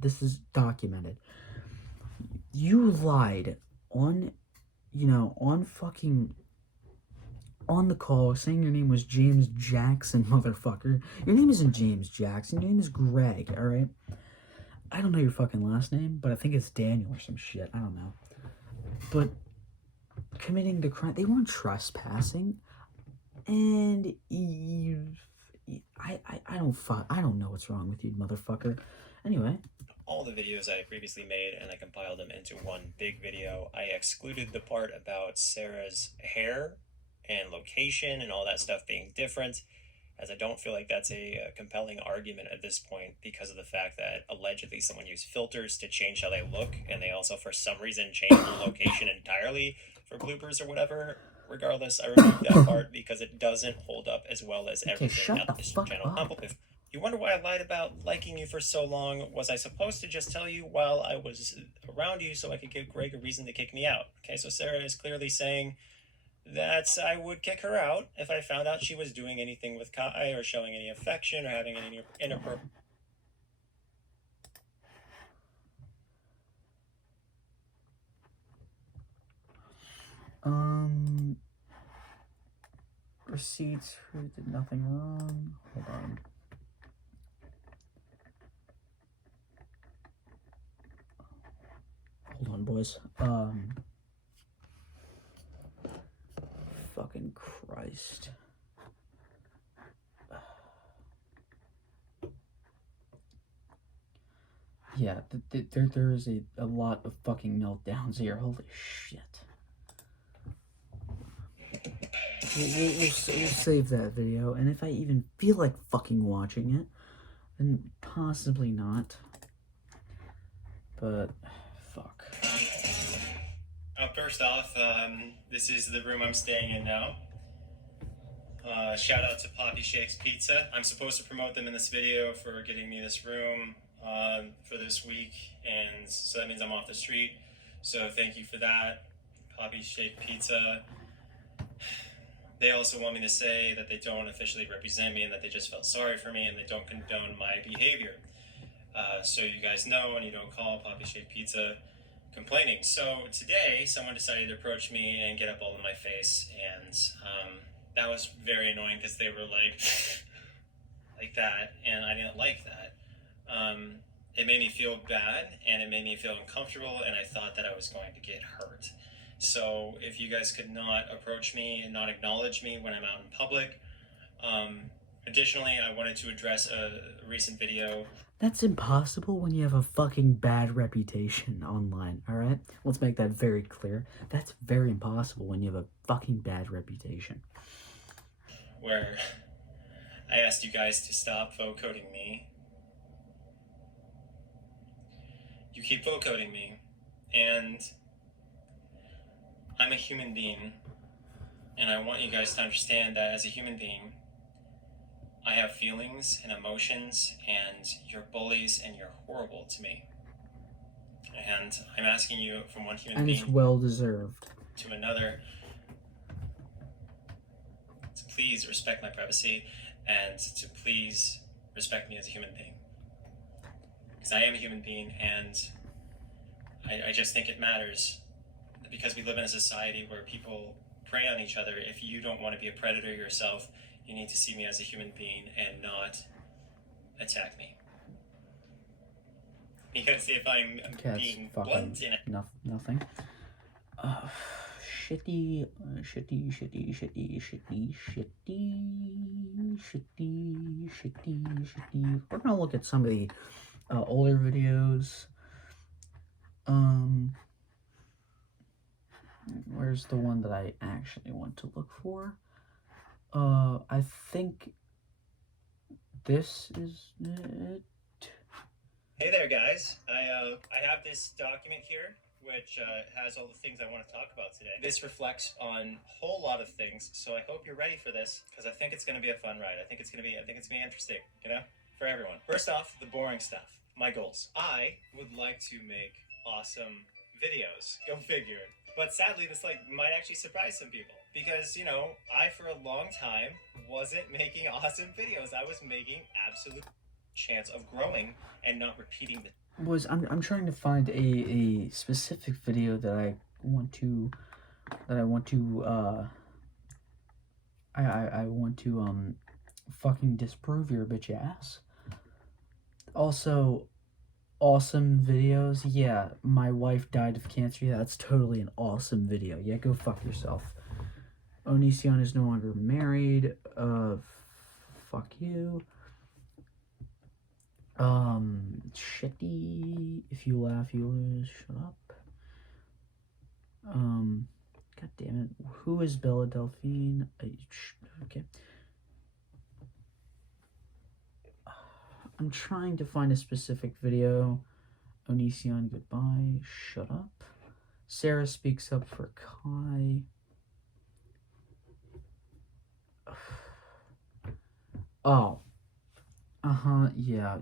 This is documented. You lied on the call, saying your name was James Jackson, motherfucker. Your name isn't James Jackson. Your name is Greg, alright? I don't know your fucking last name, but I think it's Daniel or some shit. I don't know. But committing the crime, they weren't trespassing. And I don't know what's wrong with you, motherfucker. Anyway. All the videos I previously made, and I compiled them into one big video. I excluded the part about Sarah's hair and location and all that stuff being different, as I don't feel like that's a compelling argument at this point, because of the fact that allegedly someone used filters to change how they look, and they also for some reason changed their location entirely for bloopers or whatever. Regardless, I removed that part because it doesn't hold up as well as everything on this channel. If you wonder why I lied about liking you for so long, was I supposed to just tell you while I was around you so I could give Greg a reason to kick me out? Okay, so Sarah is clearly saying that I would kick her out if I found out she was doing anything with Kai or showing any affection or having any inappropriate... Receipts. Who did nothing wrong? Hold on. Hold on, boys. Fucking Christ. Yeah, there is a lot of fucking meltdowns here. Holy shit. We'll save that video, and if I even feel like fucking watching it, then possibly not. But, fuck. First off, this is the room I'm staying in now. Shout out to Poppy Shakes Pizza. I'm supposed to promote them in this video for getting me this room for this week, and so that means I'm off the street. So thank you for that, Poppy Shake Pizza. They also want me to say that they don't officially represent me and that they just felt sorry for me and they don't condone my behavior. So you guys know, and you don't call Poppy Shake Pizza complaining. So today, someone decided to approach me and get up all in my face, and that was very annoying because they were like that, and I didn't like that. It made me feel bad, and it made me feel uncomfortable, and I thought that I was going to get hurt. So if you guys could not approach me and not acknowledge me when I'm out in public. Additionally, I wanted to address a recent video. That's impossible when you have a fucking bad reputation online, alright? Let's make that very clear. That's very impossible when you have a fucking bad reputation. Where I asked you guys to stop vote-coding me. You keep vote-coding me, and I'm a human being, and I want you guys to understand that as a human being, I have feelings and emotions, and you're bullies, and you're horrible to me. And I'm asking you from one human being... And it's well-deserved. ...to another to please respect my privacy, and to please respect me as a human being. Because I am a human being, and I just think it matters. Because we live in a society where people prey on each other. If you don't want to be a predator yourself, you need to see me as a human being and not attack me. Because if I'm being blunt in it... Nothing. Shitty. We're gonna look at some of the older videos. Where's the one that I actually want to look for? I think this is it. Hey there, guys. I have this document here, which has all the things I want to talk about today. This reflects on a whole lot of things, so I hope you're ready for this, because I think it's going to be a fun ride. I think it's going to be interesting, you know, for everyone. First off, the boring stuff. My goals. I would like to make awesome videos. Go figure. But sadly, this might actually surprise some people. Because, you know, I, for a long time, wasn't making awesome videos. I was making absolute chance of growing and not repeating the... I'm trying to find a specific video that I want to fucking disprove your bitch ass. Also, awesome videos. Yeah, my wife died of cancer. Yeah, that's totally an awesome video. Yeah, go fuck yourself. Onision is no longer married. Fuck you. Shitty. If you laugh, you lose. Shut up. God damn it. Who is Bella Delphine? Okay. I'm trying to find a specific video. Onision, goodbye. Shut up. Sarah speaks up for Kai. Oh. Yeah.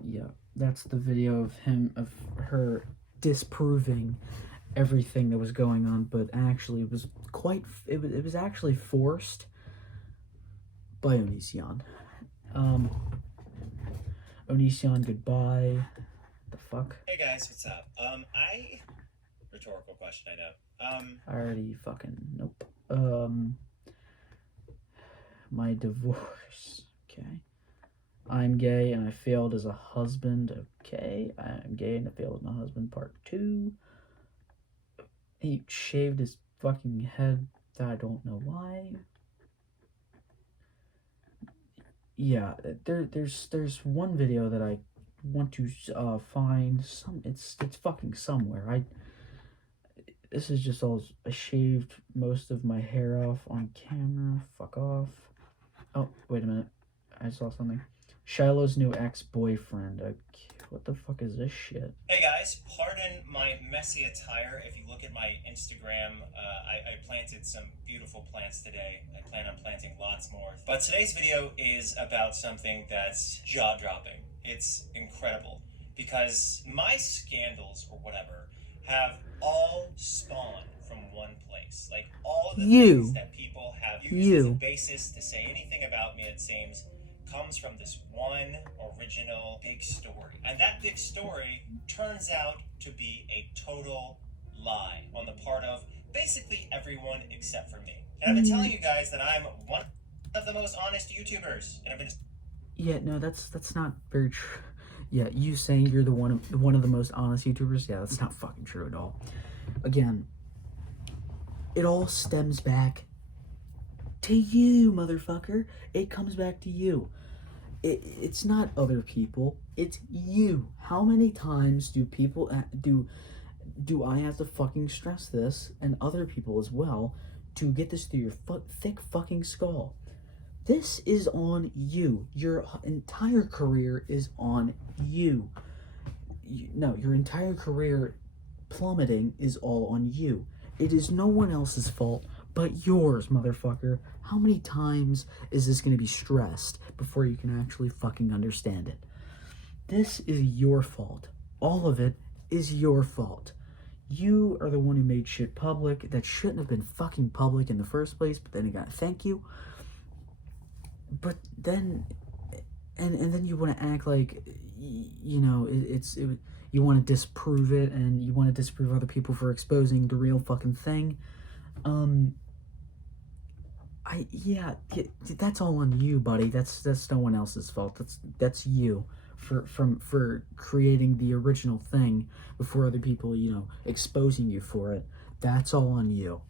That's the video of her disproving everything that was going on, but actually it was it was actually forced by Onision. Onision, goodbye. The fuck? Hey guys, what's up? Rhetorical question, I know. I already fucking, nope. my divorce. Okay. I'm gay and I failed as a husband. Okay. I'm gay and I failed as my husband. Part 2. He shaved his fucking head. I don't know why. Yeah, there's one video that I want to find. It's fucking somewhere. This is just all, I shaved most of my hair off on camera. Fuck off. Oh, wait a minute. I saw something. Shiloh's new ex-boyfriend. Okay, what the fuck is this shit? Hey guys, pardon my messy attire. If you look at my Instagram, I planted some beautiful plants today. I plan on planting lots more. But today's video is about something that's jaw-dropping. It's incredible. Because my scandals, or whatever, have all spawned from one place. Like, all of the things that people have used as a basis to say anything about me, it seems, comes from this one original big story. And that big story turns out to be a total lie on the part of basically everyone except for me. And I've been telling you guys that I'm one of the most honest YouTubers. And I've been... Yeah, no, that's not very true. Yeah, you saying you're the one of the most honest YouTubers, yeah, that's not fucking true at all. Again, it all stems back to you, motherfucker. It comes back to you. It's not other people, it's you. How many times do people do I have to fucking stress this, and other people as well, to get this through your thick fucking skull? This is on you. Your entire career is on you. No, your entire career plummeting is all on you. It is no one else's fault but yours, motherfucker. How many times is this going to be stressed before you can actually fucking understand it? This is your fault. All of it is your fault. You are the one who made shit public that shouldn't have been fucking public in the first place, but then it got, thank you. But then, and then you want to act like, you know, you want to disprove it, and you want to disprove other people for exposing the real fucking thing. Yeah, that's all on you, buddy. That's no one else's fault. That's you for creating the original thing before other people, you know, exposing you for it. That's all on you.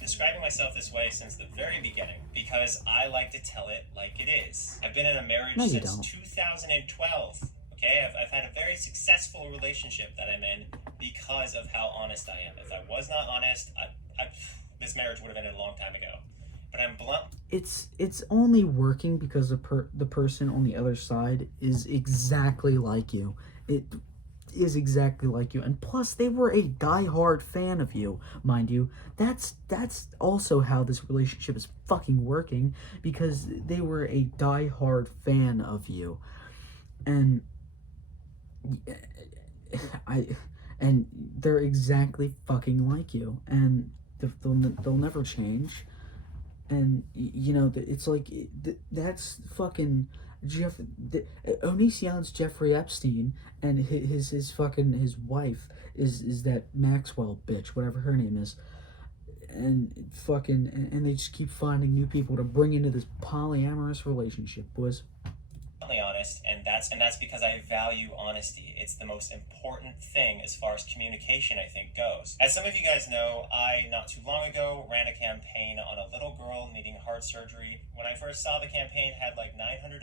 Describing myself this way since the very beginning because I like to tell it like it is. I've been in a marriage since 2012. Okay, I've had a very successful relationship that I'm in because of how honest I am. If I was not honest, this marriage would have ended a long time ago. But I'm blunt. It's only working because the person on the other side is exactly like you. It is exactly like you, and plus they were a die-hard fan of you, mind you. That's also how this relationship is fucking working, because they were a die-hard fan of you, and they're exactly fucking like you, and they'll never change. And you know, it's like that's fucking Onision's Jeffrey Epstein, and his wife is that Maxwell bitch, whatever her name is, and they just keep finding new people to bring into this polyamorous relationship, boys. Honest, and that's because I value honesty. It's the most important thing as far as communication, I think, goes. As some of you guys know, I not too long ago ran a campaign on a little girl needing heart surgery. When I first saw the campaign, it had like $900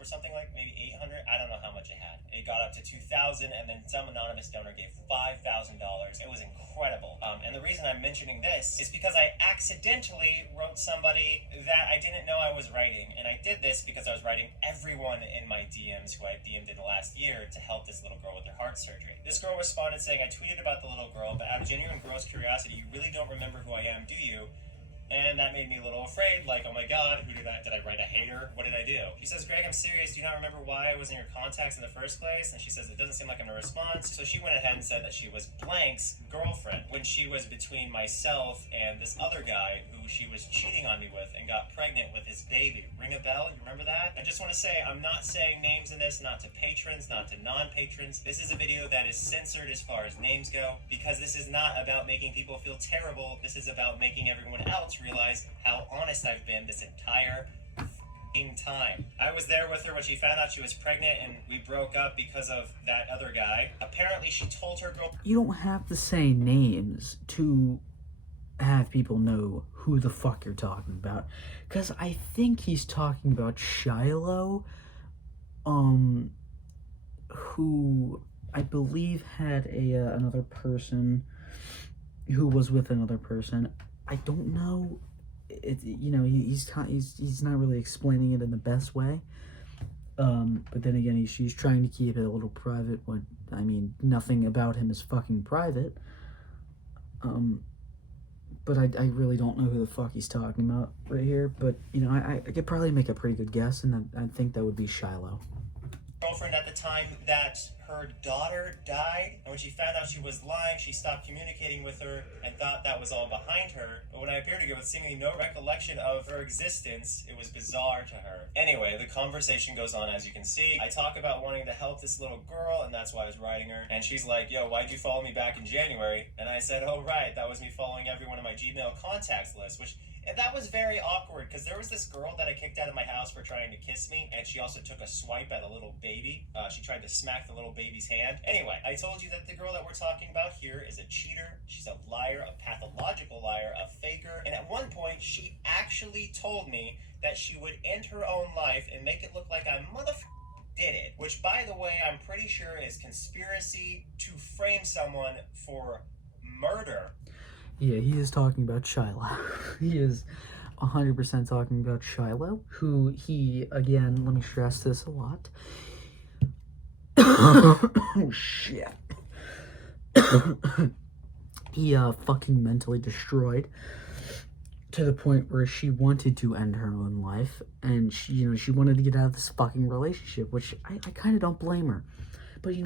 or something, like maybe $800. I don't know how much it had. It got up to $2,000, and then some anonymous donor gave $5,000. It was incredible. And the reason I'm mentioning this is because I accidentally wrote somebody that I didn't know I was writing, and I did this because I was writing everyone in my DMs who I DM'd in the last year to help this little girl with her heart surgery. This girl responded saying, I tweeted about the little girl, but out of genuine gross curiosity, you really don't remember who I am, do you? And that made me a little afraid, like, oh my god, did I write a hater? What did I do? She says, Greg, I'm serious, do you not remember why I was in your contacts in the first place? And she says, it doesn't seem like I'm a response. So she went ahead and said that she was Blank's girlfriend when she was between myself and this other guy who she was cheating on me with and got pregnant with his baby. Ring a bell? You remember that? I just want to say, I'm not saying names in this, not to patrons, not to non-patrons. This is a video that is censored as far as names go, because this is not about making people feel terrible. This is about making everyone else to realize how honest I've been this entire time. I was there with her when she found out she was pregnant and we broke up because of that other guy. Apparently she told her girl. You don't have to say names to have people know who the fuck you're talking about. Because I think he's talking about Shiloh, who I believe had another person who was with another person. I don't know. He's not really explaining it in the best way. But then again, he's trying to keep it a little private. Nothing about him is fucking private. But I really don't know who the fuck he's talking about right here. But, I could probably make a pretty good guess, and I think that would be Shiloh. Girlfriend at the time that her daughter died, and when she found out she was lying, she stopped communicating with her and thought that was all behind her. But when I appeared to her with seemingly no recollection of her existence, it was bizarre to her. Anyway, the conversation goes on, as you can see. I talk about wanting to help this little girl, and that's why I was writing her. And she's like, yo, why'd you follow me back in January? And I said, oh, right, that was me following everyone on my Gmail contacts list, which... And that was very awkward, because there was this girl that I kicked out of my house for trying to kiss me, and she also took a swipe at a little baby. She tried to smack the little baby's hand. Anyway, I told you that the girl that we're talking about here is a cheater. She's a liar, a pathological liar, a faker. And at one point, she actually told me that she would end her own life and make it look like I did it. Which, by the way, I'm pretty sure is conspiracy to frame someone for murder. Yeah, he is talking about Shiloh. He is 100% talking about Shiloh, who he, again, let me stress this a lot. Oh, shit. He, fucking mentally destroyed to the point where she wanted to end her own life, and she wanted to get out of this fucking relationship, which I kind of don't blame her. But,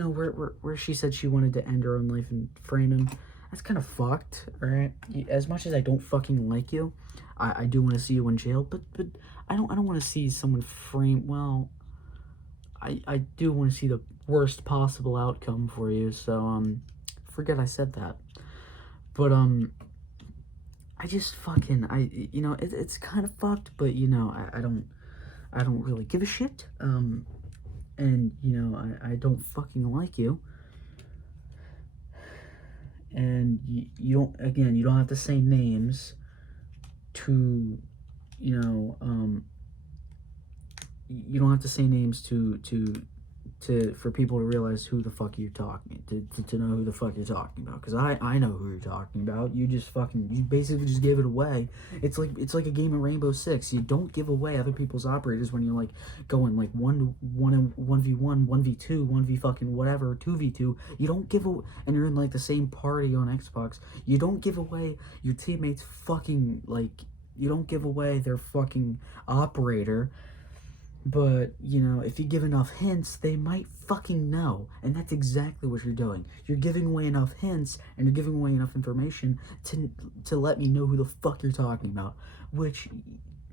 where she said she wanted to end her own life and frame him, that's kind of fucked, alright? As much as I don't fucking like you, I do want to see you in jail, but I don't want to see someone frame, well, I do want to see the worst possible outcome for you, so, forget I said that. But, I just fucking, it's kind of fucked, but, I don't really give a shit, and, I don't fucking like you. And you don't have to say names to, you don't have to say names for people to realize who the fuck you're talking, to know who the fuck you're talking about, because I know who you're talking about. You basically just gave it away. It's like a game of Rainbow Six. You don't give away other people's operators when you're like going like 1v1, 1v2, 1v fucking whatever, 2v2. You don't give away, and you're in like the same party on Xbox. You don't give away your teammates fucking, like, you don't give away their fucking operator. But, if you give enough hints, they might fucking know. And that's exactly what you're doing. You're giving away enough hints, and you're giving away enough information to let me know who the fuck you're talking about. Which,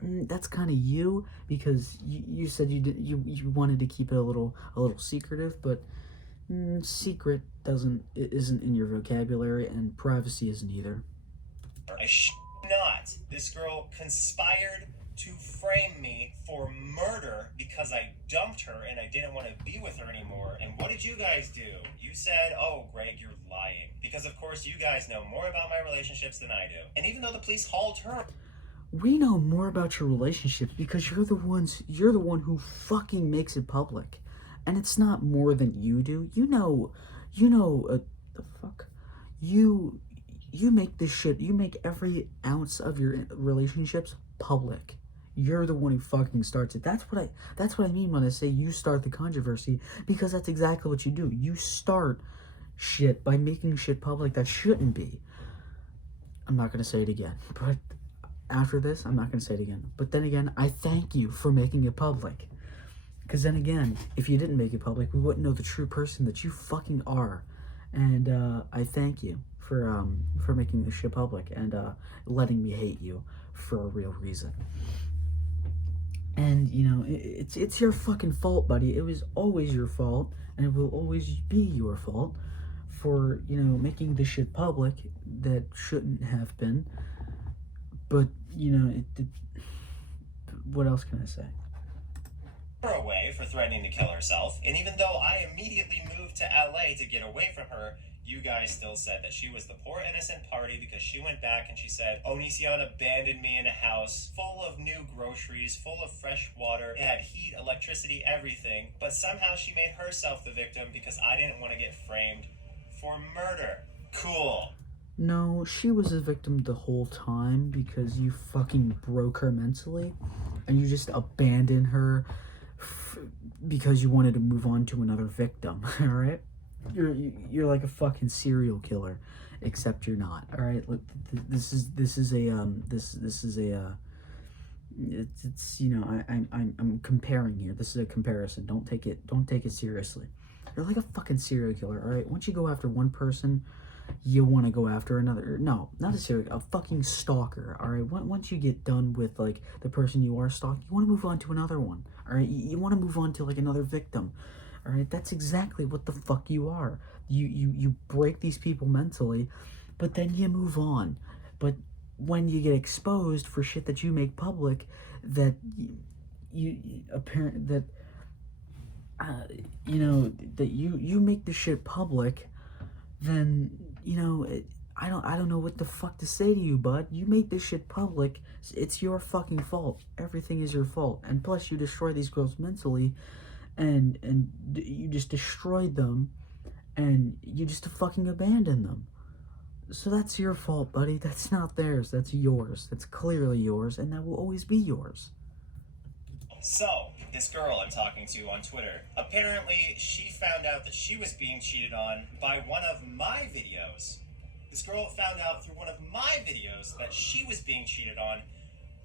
that's kind of you, because you said you wanted to keep it a little secretive, but secret isn't in your vocabulary, and privacy isn't either. Not. This girl conspired to frame me for murder because I dumped her and I didn't want to be with her anymore. And what did you guys do? You said, oh, Greg, you're lying. Because, of course, you guys know more about my relationships than I do. And even though the police hauled her... We know more about your relationships because you're the one who fucking makes it public. And it's not more than you do. The fuck? You make this shit, you make every ounce of your relationships public. You're the one who fucking starts it. That's what I mean when I say you start the controversy, because that's exactly what you do. You start shit by making shit public that shouldn't be. I'm not going to say it again, but after this, I'm not going to say it again. But then again, I thank you for making it public. Because then again, if you didn't make it public, we wouldn't know the true person that you fucking are. And I thank you for making this shit public and letting me hate you for a real reason. And, it's your fucking fault, buddy. It was always your fault, and it will always be your fault for, making this shit public that shouldn't have been. but you know, what else can I say? Her away for threatening to kill herself, and even though I immediately moved to LA to get away from her, you guys still said that she was the poor innocent party because she went back and she said Onision abandoned me in a house full of new groceries, full of fresh water, it had heat, electricity, everything, but somehow she made herself the victim because I didn't want to get framed for murder. Cool. No, she was a victim the whole time because you fucking broke her mentally and you just abandoned her because you wanted to move on to another victim, all right? You're like a fucking serial killer, except you're not, all right? Look, this is a it's you know, I'm comparing here. This is a comparison. Don't take it seriously. You're like a fucking serial killer, all right? Once you go after one person, you want to go after another. No, not a serial, a fucking stalker, all right? Once you get done with like the person you are stalking, you want to move on to another one, all right? You want to move on to like another victim, all right? That's exactly what the fuck you are. You break these people mentally, but then you move on. But when you get exposed for shit that you make public, that you apparent that you know that you make the shit public, then you know I don't know what the fuck to say to you, bud. You made this shit public. It's your fucking fault. Everything is your fault. And plus, you destroy these girls mentally, and you just destroyed them, and you just fucking abandon them. So that's your fault, buddy. That's not theirs. That's yours. That's clearly yours, and that will always be yours. So, this girl I'm talking to on Twitter, apparently she found out that she was being cheated on by one of my videos. This girl found out through one of my videos that she was being cheated on.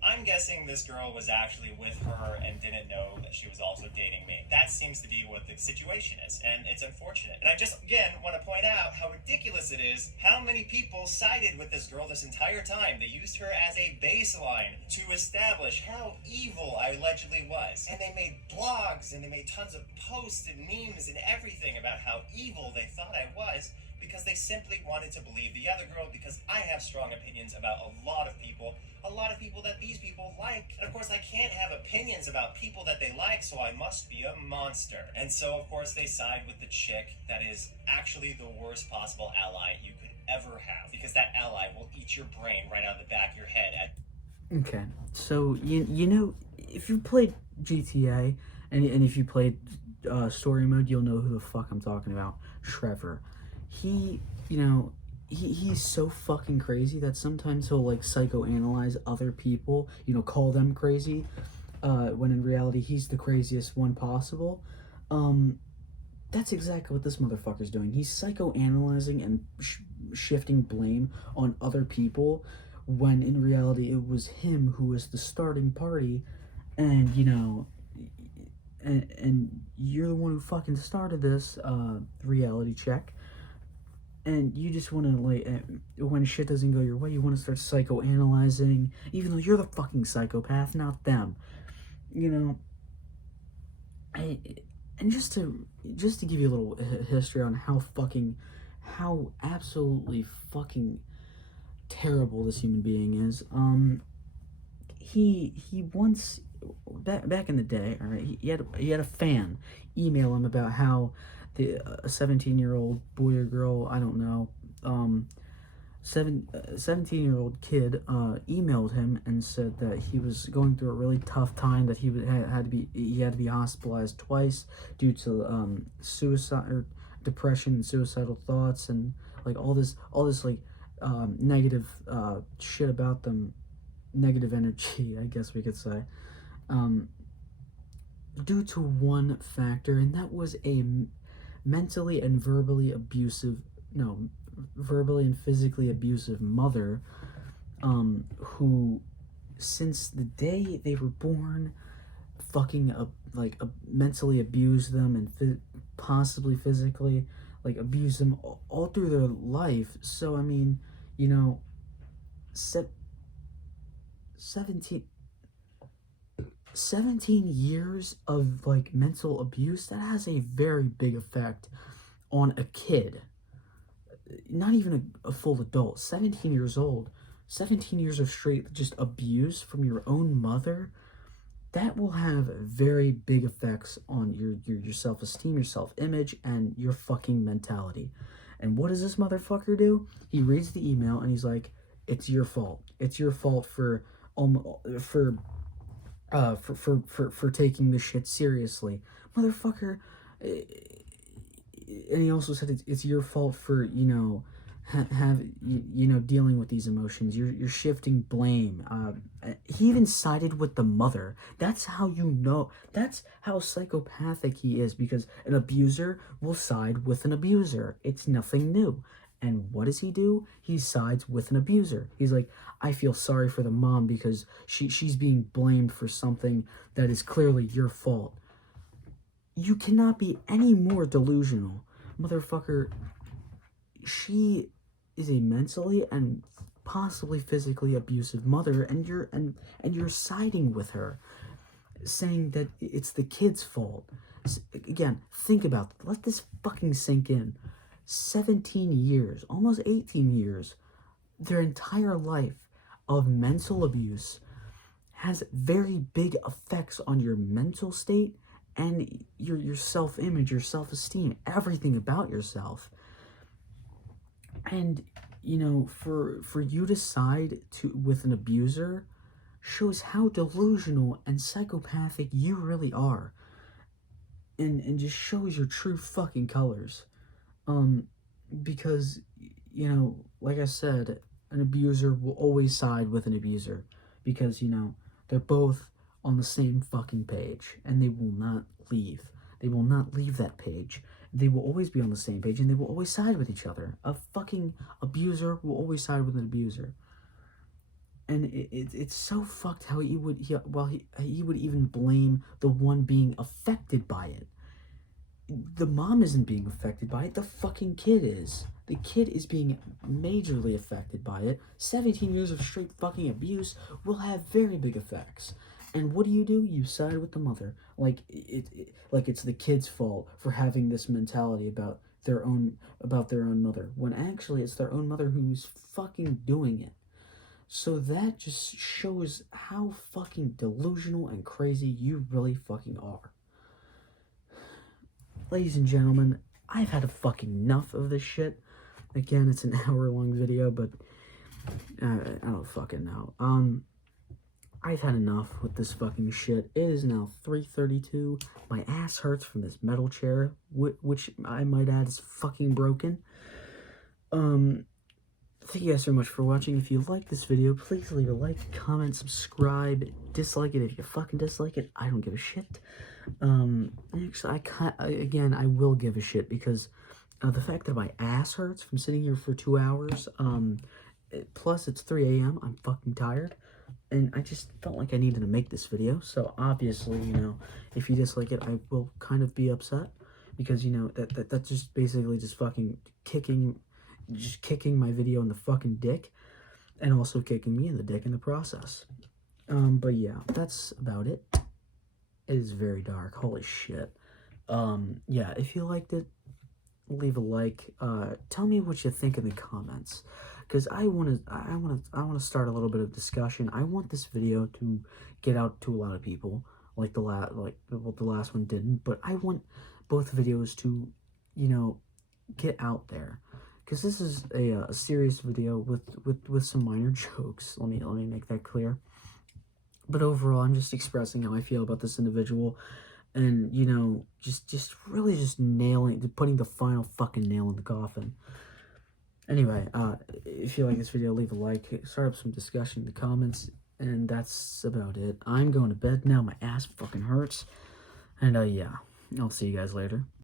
I'm guessing this girl was actually with her and didn't know that she was also dating me. That seems to be what the situation is, and it's unfortunate. And I just, again, want to point out how ridiculous it is how many people sided with this girl this entire time. They used her as a baseline to establish how evil I allegedly was. And they made blogs, and they made tons of posts and memes and everything about how evil they thought I was, because they simply wanted to believe the other girl, because I have strong opinions about a lot of people that these people like. And of course, I can't have opinions about people that they like, so I must be a monster. And so, of course, they side with the chick that is actually the worst possible ally you could ever have, because that ally will eat your brain right out of the back of your head. Okay, so you know, if you played GTA and if you played story mode, you'll know who the fuck I'm talking about. Trevor. He, you know, he's so fucking crazy that sometimes he'll like psychoanalyze other people, you know, call them crazy, when in reality he's the craziest one possible. That's exactly what this motherfucker's doing. He's psychoanalyzing and shifting blame on other people when in reality it was him who was the starting party, and you know, and you're the one who fucking started this reality check. And you just want to, like, when shit doesn't go your way, you want to start psychoanalyzing, even though you're the fucking psychopath, not them. You know, and just to give you a little history on how absolutely fucking terrible this human being is. He once, back in the day, all right, he had a fan email him about how a 17-year-old boy or girl, I don't know, 17-year-old kid emailed him and said that he was going through a really tough time, that he had to be hospitalized twice due to suicide or depression and suicidal thoughts, and like all this like negative shit about them, negative energy, I guess we could say, due to one factor, and that was a mentally and verbally physically abusive mother, who, since the day they were born, fucking mentally abused them and possibly physically like abused them all through their life. So I mean, you know, 17 years of like mental abuse, that has a very big effect on a kid, not even a full adult. 17 years old, 17 years of straight just abuse from your own mother, that will have very big effects on your self-esteem, your self-image, and your fucking mentality. And what does this motherfucker do? He reads the email and he's like, "It's your fault. It's your fault for taking this shit seriously, motherfucker." And he also said it's your fault for dealing with these emotions. You're shifting blame. He even sided with the mother. That's how that's how psychopathic he is, because an abuser will side with an abuser. It's nothing new. And what does he do? He sides with an abuser. He's like, "I feel sorry for the mom because she's being blamed for something that is clearly your fault." You cannot be any more delusional. Motherfucker, she is a mentally and possibly physically abusive mother, and you're siding with her, saying that it's the kid's fault. Again, think about that. Let this fucking sink in. 17 years, almost 18 years, their entire life of mental abuse has very big effects on your mental state and your self-image, your self-esteem, everything about yourself. And for you to side with an abuser shows how delusional and psychopathic you really are, and just shows your true fucking colors. Because like I said, an abuser will always side with an abuser, because they're both on the same fucking page, and they will not leave. They will not leave that page. They will always be on the same page, and they will always side with each other. A fucking abuser will always side with an abuser. And it's so fucked how he would even blame the one being affected by it. The mom isn't being affected by it, the fucking kid is. The kid is being majorly affected by it. 17 years of straight fucking abuse will have very big effects. And what do? You side with the mother, like it's the kid's fault for having this mentality about their own mother, when actually it's their own mother who's fucking doing it. So that just shows how fucking delusional and crazy you really fucking are. Ladies and gentlemen, I've had a fucking enough of this shit. Again, it's an hour-long video, but I don't fucking know. I've had enough with this fucking shit. It is now 3:32. My ass hurts from this metal chair, which I might add is fucking broken. Thank you guys so much for watching. If you like this video, please leave a like, comment, subscribe, dislike it if you fucking dislike it. I don't give a shit. Actually, I will give a shit, because the fact that my ass hurts from sitting here for 2 hours, plus it's 3 a.m., I'm fucking tired, and I just felt like I needed to make this video. So obviously, if you dislike it, I will kind of be upset, because that's just basically just fucking kicking my video in the fucking dick, and also kicking me in the dick in the process. But yeah, that's about it. It is very dark. Holy shit. Yeah, if you liked it, leave a like. Tell me what you think in the comments, because I want to start a little bit of discussion. I want this video to get out to a lot of people, like the last one didn't. But I want both videos to, get out there, because this is a serious video with some minor jokes. Let me make that clear. But overall, I'm just expressing how I feel about this individual, and just really just putting the final fucking nail in the coffin. Anyway, if you like this video, leave a like, start up some discussion in the comments, and that's about it. I'm going to bed now. My ass fucking hurts, and yeah, I'll see you guys later.